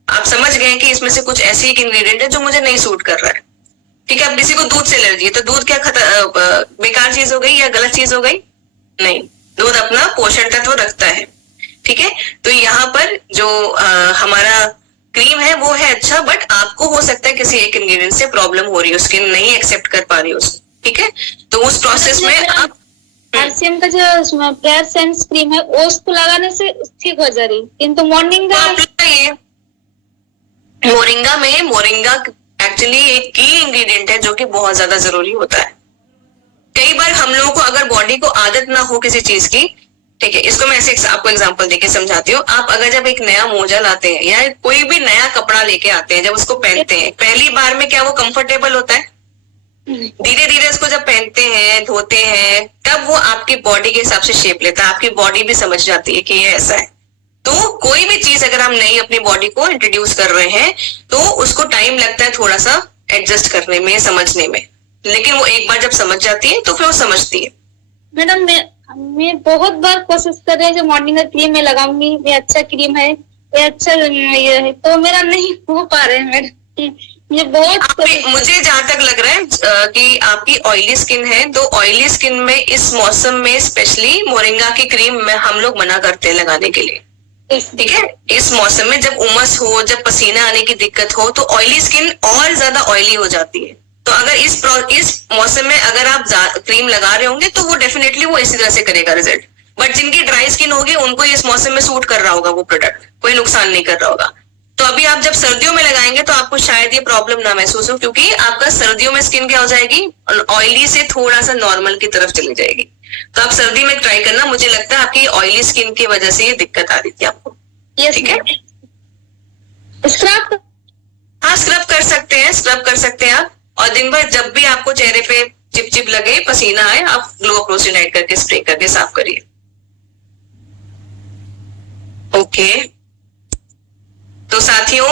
आप समझ गए कि इसमें से कुछ ऐसी एक इंग्रेडिएंट है जो मुझे नहीं सूट कर रहा है। ठीक है? अब किसी को दूध से एलर्जी है, तो दूध क्या बेकार चीज हो गई या गलत चीज हो गई? नहीं, दूध अपना पोषण तत्व रखता है। ठीक है? तो यहाँ पर जो हमारा क्रीम है वो है अच्छा, बट आपको हो सकता है किसी एक इंग्रेडिएंट से प्रॉब्लम हो रही है, स्किन नहीं एक्सेप्ट कर पा रही है उसको। ठीक है? तो उस प्रोसेस में आप आरसीएम का जो फेयर सेंस क्रीम है उसको लगाने से ठीक हो जा रही, किंतु मॉर्निंग का आप लगाइए, मोरिंगा एक्चुअली एक की इंग्रेडिएंट है जो कि बहुत ज्यादा जरूरी होता है। कई बार हम लोगों को अगर बॉडी को आदत ना हो किसी चीज की, ठीक है, इसको मैं ऐसे आपको एग्जांपल देके समझाती हूँ। आप अगर जब एक नया मोजा लाते हैं या कोई भी नया कपड़ा लेके आते हैं, जब उसको पहनते हैं पहली बार में क्या वो कंफर्टेबल होता है? धीरे धीरे उसको जब पहनते हैं, धोते हैं, तब वो आपकी बॉडी के हिसाब से शेप लेता है। आपकी बॉडी भी समझ जाती है कि ये ऐसा है। तो कोई भी चीज अगर हम नई अपनी बॉडी को इंट्रोड्यूस कर रहे हैं तो उसको टाइम लगता है थोड़ा सा एडजस्ट करने में, समझने में, लेकिन वो एक बार जब समझ जाती है तो फिर वो समझती है। मैडम मैं बहुत बार कोशिश कर रही हूँ, जो मॉर्निंग का क्रीम मैं लगाऊंगी, ये अच्छा क्रीम है, ये अच्छा ये है, तो मेरा नहीं हो पा रहा है मैडम। ये बहुत मुझे जहां तक लग रहा है कि आपकी ऑयली स्किन है, तो ऑयली स्किन में इस मौसम में स्पेशली मोरिंगा की क्रीम में हम लोग मना करते हैं लगाने के लिए, ठीक है। इस मौसम में जब उमस हो, जब पसीना आने की दिक्कत हो, तो ऑयली स्किन और ज्यादा ऑयली हो जाती है। तो अगर इस मौसम में अगर आप क्रीम लगा रहे होंगे तो वो डेफिनेटली वो इसी तरह से करेगा रिजल्ट। बट जिनकी ड्राई स्किन होगी उनको इस मौसम में सूट कर रहा होगा वो प्रोडक्ट, कोई नुकसान नहीं कर रहा होगा। तो अभी आप जब सर्दियों में लगाएंगे तो आपको शायद ये प्रॉब्लम ना महसूस हो, क्योंकि आपका सर्दियों में स्किन क्या हो जाएगी, ऑयली से थोड़ा सा नॉर्मल की तरफ चली जाएगी। तो आप सर्दी में ट्राई करना। मुझे लगता है आपकी ऑयली स्किन की वजह से ये दिक्कत आ रही थी आपको, ठीक है। स्क्रब, हाँ स्क्रब कर सकते हैं, स्क्रब कर सकते हैं आप। और दिन भर जब भी आपको चेहरे पे चिपचिप लगे, पसीना आए, आप ग्लो अप्रोसिनाइट करके स्प्रे करके साफ करिए। ओके, तो साथियों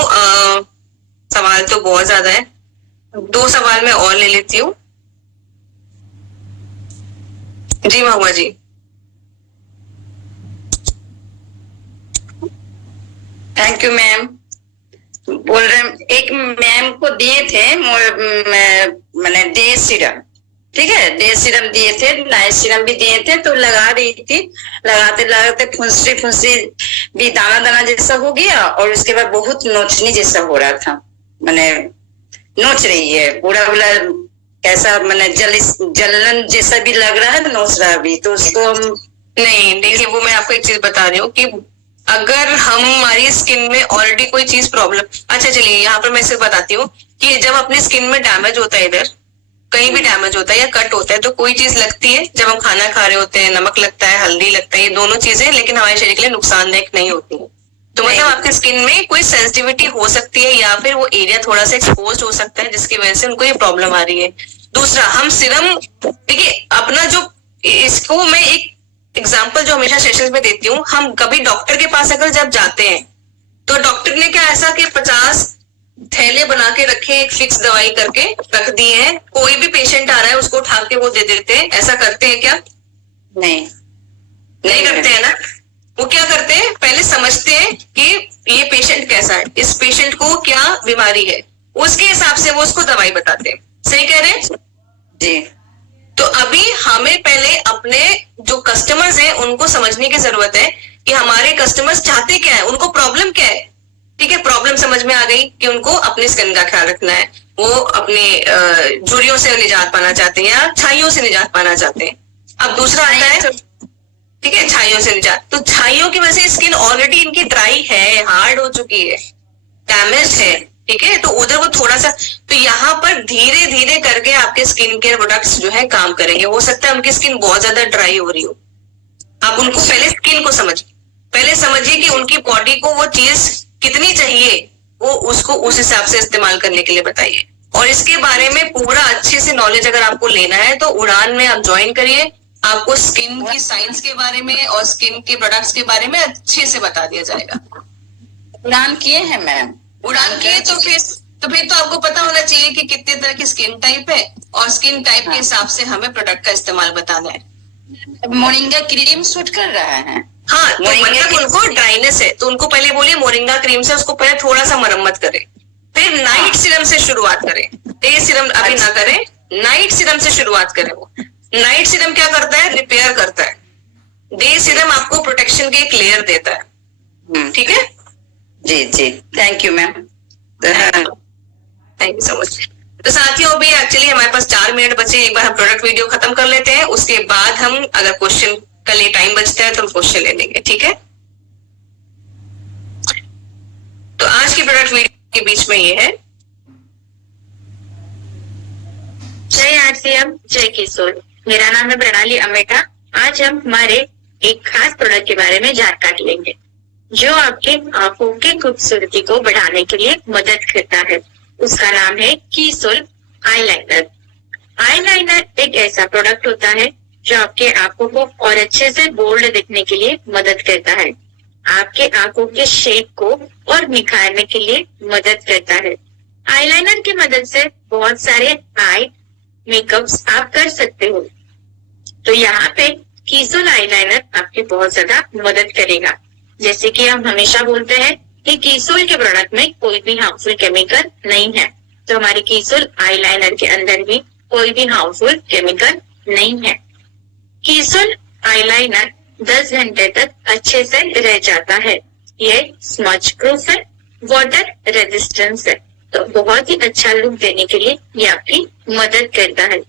सवाल तो बहुत ज्यादा है, 2 सवाल मैं और ले लेती हूँ। जी Mahua ji. Thank you ma'am. बोल रहे एक मैम को दिए थे मैंने डे सीरम, ठीक है, डे सीरम दिए थे, नाइट सीरम भी दिए थे, तो लगा रही थी, लगाते लगाते फुंसी भी दाना दाना जैसा हो गया, और उसके बाद बहुत नोचनी जैसा हो रहा था, मैंने नोच रही है पूरा कैसा, मैंने जलन जैसा भी लग रहा है, नोच रहा भी, तो उसको नहीं देखिए, वो मैं आपको एक चीज बता रही हूँ कि अगर हमारी स्किन में ऑलरेडी कोई चीज प्रॉब्लम, अच्छा चलिए यहाँ पर मैं सिर्फ बताती हूँ कि जब अपनी स्किन में डैमेज होता है, इधर कहीं भी डैमेज होता है या कट होता है, तो कोई चीज लगती है। जब हम खाना खा रहे होते हैं, नमक लगता है, हल्दी लगता है, ये दोनों चीजें लेकिन हमारे शरीर के लिए नुकसानदायक नहीं होती है। तो मतलब आपकी स्किन में कोई सेंसिटिविटी हो सकती है या फिर वो एरिया थोड़ा सा एक्सपोज हो सकता है, जिसकी वजह से उनको ये प्रॉब्लम आ रही है। दूसरा, हम सीरम, देखिए अपना जो, इसको मैं एक एग्जाम्पल जो हमेशा सेशंस में देती हूँ, हम कभी डॉक्टर के पास अगर जब जाते हैं तो डॉक्टर ने क्या ऐसा कि 50 थैले बना के रखे, एक फिक्स दवाई करके रख दिए हैं, कोई भी पेशेंट आ रहा है उसको उठा के वो दे देते हैं, ऐसा करते हैं क्या? नहीं करते हैं ना। वो क्या करते हैं, पहले समझते हैं कि ये पेशेंट कैसा है, इस पेशेंट को क्या बीमारी है, उसके हिसाब से वो उसको दवाई बताते हैं। सही कह रहे हैं जी। तो अभी हमें पहले अपने जो कस्टमर्स हैं उनको समझने की जरूरत है कि हमारे कस्टमर्स चाहते क्या है, उनको प्रॉब्लम क्या है, ठीक है। प्रॉब्लम समझ में आ गई कि उनको अपनी स्किन का ख्याल रखना है, वो अपने झुर्रियों से निजात पाना चाहते हैं या छाइयों से निजात पाना चाहते हैं। अब दूसरा आता है, ठीक है, छाइयों से निजात। तो छाइयों की वजह से स्किन ऑलरेडी इनकी ड्राई है, हार्ड हो चुकी है, डैमेज है, ठीक है। तो उधर वो थोड़ा सा, तो यहाँ पर धीरे धीरे करके आपके स्किन केयर प्रोडक्ट्स जो है काम करेंगे। हो सकता है उनकी स्किन बहुत ज्यादा ड्राई हो रही हो, आप उनको पहले स्किन को पहले समझिए कि उनकी बॉडी को वो चीज कितनी चाहिए, वो उसको उस हिसाब से इस्तेमाल करने के लिए बताइए। और इसके बारे में पूरा अच्छे से नॉलेज अगर आपको लेना है तो उड़ान में आप ज्वाइन करिए, आपको स्किन की साइंस के बारे में और स्किन के प्रोडक्ट्स के बारे में अच्छे से बता दिया जाएगा। उड़ान किए हैं मैम? उड़ान किए तो फिर तो आपको पता होना चाहिए कि कितने तरह की स्किन टाइप है और स्किन टाइप के हिसाब से हमें प्रोडक्ट का इस्तेमाल बताना है। मोरिंगा क्रीम सूट कर रहा है? हाँ, तो मतलब उनको ड्राइनेस है तो उनको पहले बोलिए मोरिंगा क्रीम से उसको पहले थोड़ा सा मरम्मत करें, फिर नाइट सीरम से शुरुआत करें। डे सीरम अभी ना करें, नाइट सीरम से शुरुआत करें। वो नाइट सीरम क्या करता है, रिपेयर करता है। डे सीरम आपको प्रोटेक्शन के एक लेयर देता है, ठीक है। जी जी, thank you ma'am, thank you so much. तो साथियों अभी एक्चुअली हमारे पास 4 मिनट बचे, एक बार हम प्रोडक्ट वीडियो खत्म कर लेते हैं, उसके बाद हम अगर क्वेश्चन का लिए टाइम बचता है तो हम क्वेश्चन ले लेंगे, ठीक है। तो आज की प्रोडक्ट वीडियो के बीच में ये है। जय आरसीएम, जय किशोर। मेरा नाम है प्रणाली अमेटा। आज हम हमारे एक खास प्रोडक्ट के बारे में जानकारी लेंगे जो आपके आंखों की खूबसूरती को बढ़ाने के लिए मदद करता है। उसका नाम है कीसोल आईलाइनर। आईलाइनर एक ऐसा प्रोडक्ट होता है जो आपके आंखों को और अच्छे से बोल्ड दिखने के लिए मदद करता है, आपके आंखों के शेप को और निखारने के लिए मदद करता है। आईलाइनर की मदद से बहुत सारे आई मेकअप्स आप कर सकते हो। तो यहाँ पे कीसोल आईलाइनर आपकी बहुत ज्यादा मदद करेगा। जैसे कि हम हमेशा बोलते हैं कि कीसोल के प्रोडक्ट में कोई भी हार्मफुल केमिकल नहीं है, तो हमारे कीसोल आईलाइनर के अंदर भी कोई भी हार्मफुल केमिकल नहीं है। कीसोल आईलाइनर 10 घंटे तक अच्छे से रह जाता है। ये स्मच प्रूफ है, वाटर रेजिस्टेंस है, तो बहुत ही अच्छा लुक देने के लिए ये आपकी मदद करता है।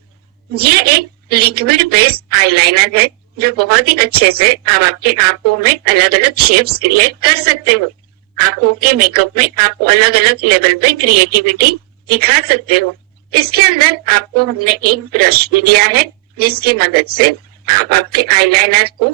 ये एक लिक्विड बेस्ड आईलाइनर है जो बहुत ही अच्छे से आप आपके आंखों में अलग अलग शेप्स क्रिएट कर सकते हो। आंखों के मेकअप में आपको अलग अलग लेवल पे क्रिएटिविटी दिखा सकते हो। इसके अंदर आपको हमने एक ब्रश भी दिया है जिसकी मदद से आप आपके आईलाइनर को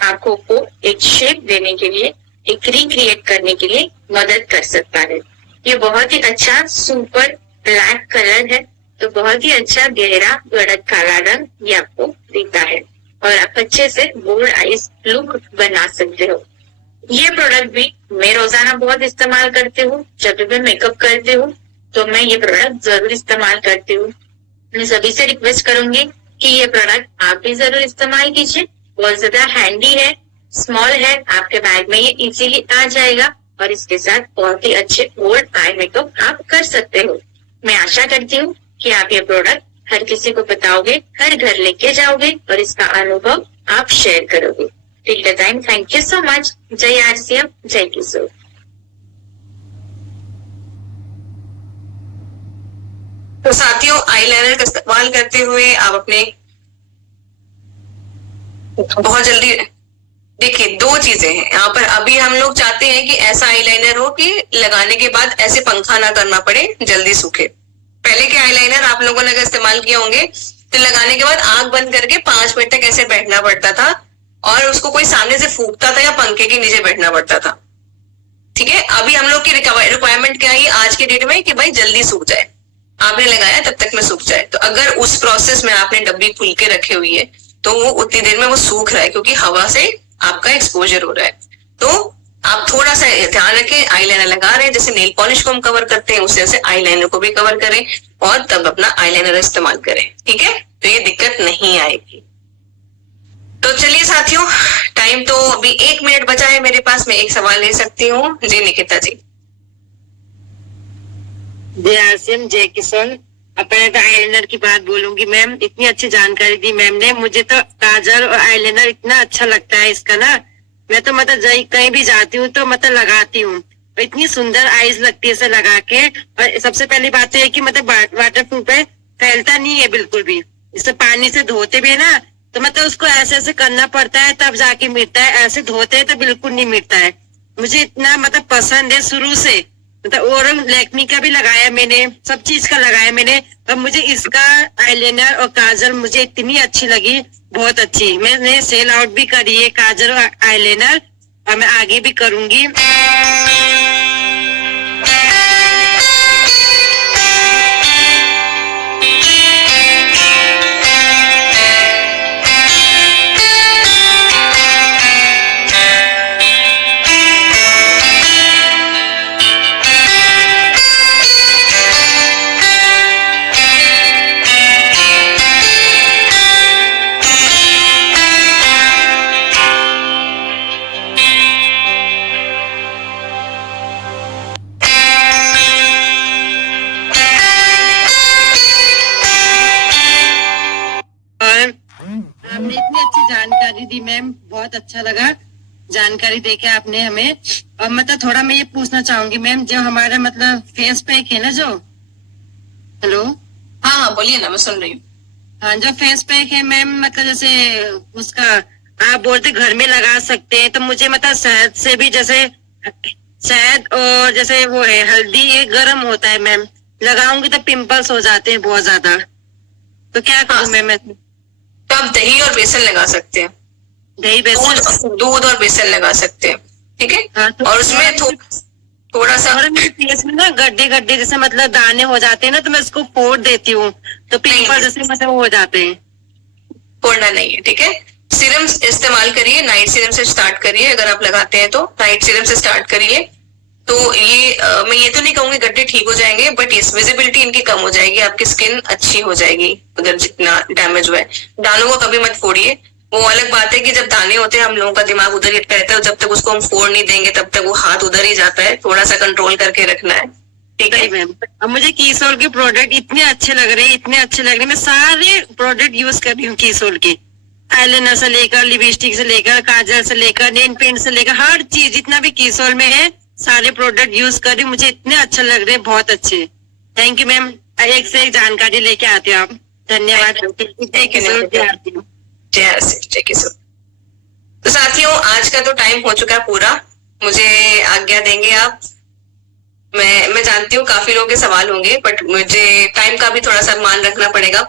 आंखों को एक शेप देने के लिए, एक रिक्रिएट करने के लिए मदद कर सकता है। ये बहुत ही अच्छा सुपर ब्लैक कलर है, तो बहुत ही अच्छा गहरा गड़क काला रंग ये आपको देता है और आप अच्छे से बोल्ड आईज लुक बना सकते हो। ये प्रोडक्ट भी मैं रोजाना बहुत इस्तेमाल करती हूँ। जब भी मेकअप करती हूँ तो मैं ये प्रोडक्ट जरूर इस्तेमाल करती हूँ। मैं सभी से रिक्वेस्ट करूंगी कि ये प्रोडक्ट आप भी जरूर इस्तेमाल कीजिए। बहुत ज्यादा हैंडी है, स्मॉल है, आपके बैग में ये इजीली आ जाएगा और इसके साथ बहुत ही अच्छे बोल्ड आई मेकअप आप कर सकते हो। मैं आशा करती हूँ कि आप ये प्रोडक्ट हर किसी को बताओगे, हर घर लेके जाओगे और इसका अनुभव आप शेयर करोगे। Till the time, thank you so much. जय आरसीएम, जय किशोर। तो साथियों, आईलाइनर का इस्तेमाल करते हुए आप अपने बहुत जल्दी देखिए, 2 चीजें हैं यहाँ पर। अभी हम लोग चाहते हैं कि ऐसा आईलाइनर हो कि लगाने के बाद ऐसे पंखा ना करना पड़े, जल्दी सूखे। पहले के आईलाइनर आप लोगों ने अगर इस्तेमाल किए होंगे तो लगाने के बाद आंख बंद करके 5 मिनट तक ऐसे बैठना पड़ता था और उसको कोई सामने से फूंकता था या पंखे के नीचे बैठना पड़ता था। ठीक है, अभी हम लोग की रिक्वायरमेंट क्या है आज के डेट में कि भाई जल्दी सूख जाए, आपने लगाया तब तक में सूख जाए। तो अगर उस प्रोसेस में आपने डब्बी खुल के रखे हुई है तो वो उतनी देर में वो सूख रहा है क्योंकि हवा से आपका एक्सपोजर हो रहा है। तो आप थोड़ा सा ध्यान रखें, आईलाइनर लगा रहे हैं जैसे नेल पॉलिश को हम कवर करते हैं उसे ऐसे आईलाइनर को भी कवर करें और तब अपना आईलाइनर इस्तेमाल करें। ठीक है, तो ये दिक्कत नहीं आएगी। तो चलिए साथियों, टाइम तो अभी 1 मिनट बचा है मेरे पास, मैं एक सवाल ले सकती हूँ। जी निकिता जी। जय आरसीएम, जय किशन। अपने तो आईलाइनर की बात बोलूंगी मैम। इतनी अच्छी जानकारी दी मैम ने। मुझे तो काजल और आईलाइनर इतना अच्छा लगता है इसका ना। मैं तो मतलब कहीं भी जाती हूँ तो मतलब लगाती हूँ, इतनी सुंदर आईज लगती है इसे लगा के। और सबसे पहली बात तो है कि मतलब वाटर प्रूफ है, फैलता नहीं है बिल्कुल भी। इसे पानी से धोते भी है ना तो मतलब उसको ऐसे ऐसे करना पड़ता है तब जाके मिटता है, ऐसे धोते हैं तो बिल्कुल नहीं मिटता है। मुझे इतना मतलब पसंद है शुरू से। मतलब और लैक्मी का भी लगाया मैंने, सब चीज का लगाया मैंने, पर मुझे इसका आईलाइनर और काजल मुझे इतनी अच्छी लगी, बहुत अच्छी। मैंने सेल आउट भी करी है काजल और आईलाइनर और मैं आगे भी करूंगी। आपने इतनी अच्छी जानकारी दी मैम, बहुत अच्छा लगा जानकारी देके आपने हमें। और मतलब थोड़ा मैं ये पूछना चाहूंगी मैम, जो हमारा मतलब फेस पैक है ना जो, हेलो, हाँ बोलिए ना, मैं सुन रही हूँ। हाँ, जो फेस पैक है मैम, मतलब जैसे उसका आप बोलते घर में लगा सकते हैं, तो मुझे मतलब शहद से भी जैसे शहद और जैसे वो है हल्दी, ये गर्म होता है मैम, लगाऊंगी तो पिंपल्स हो जाते हैं बहुत ज्यादा, तो क्या करूं मैम? तो आप दही और बेसन लगा सकते हैं, दही बेसन, दूध और बेसन लगा सकते हैं, ठीक है। हाँ, तो और उसमें थोड़ा सा और मेरे फेस में ना गड्ढे गड्ढे जैसे मतलब दाने हो जाते हैं ना, तो मैं उसको फोड़ देती हूँ, तो पिंपल जैसे मतलब हो जाते हैं। फोड़ना नहीं है, ठीक है। सीरम इस्तेमाल करिए, नाइट सीरम से स्टार्ट करिए, अगर आप लगाते हैं तो नाइट सीरम से स्टार्ट करिए। तो ये मैं ये तो नहीं कहूंगी गड्ढे ठीक हो जाएंगे, बट इस विजिबिलिटी इनकी कम हो जाएगी, आपकी स्किन अच्छी हो जाएगी अगर जितना डैमेज हुआ है। दानों को कभी मत फोड़िए, वो अलग बात है कि जब दाने होते हैं हम लोगों का दिमाग उधर ही रहता है, जब तक उसको हम फोड़ नहीं देंगे तब तक वो हाथ उधर ही जाता है, थोड़ा सा कंट्रोल करके रखना है, ठीक है मैम। अब मुझे कीसोल के प्रोडक्ट इतने अच्छे लग रहे हैं, इतने अच्छे लग रहे हैं, मैं सारे प्रोडक्ट यूज कर रही हूँ कीसोल के, आईलाइनर से लेकर, लिपस्टिक से लेकर, काजल से लेकर, नेल पेंट से लेकर, हर चीज जितना भी कीसोल में है सारे प्रोडक्ट यूज कर रही हूँ, मुझे इतने अच्छे लग रहे हैं, बहुत अच्छे। थैंक यू मैम, एक से एक जानकारी लेके आते हो आप, धन्यवाद। जय किशोर। तो साथियों आज का तो टाइम हो चुका है पूरा, मुझे आज्ञा देंगे आप? मैं जानती हूँ काफी लोगों के सवाल होंगे, बट मुझे टाइम का भी थोड़ा सा मान रखना पड़ेगा,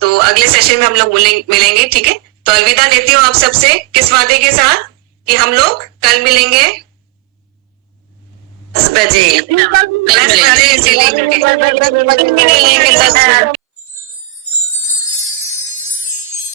तो अगले सेशन में हम लोग मिलेंगे, ठीक है। तो अलविदा लेती हूँ आप सबसे, किस वादे के साथ कि हम लोग कल मिलेंगे 10 बजे से लेकर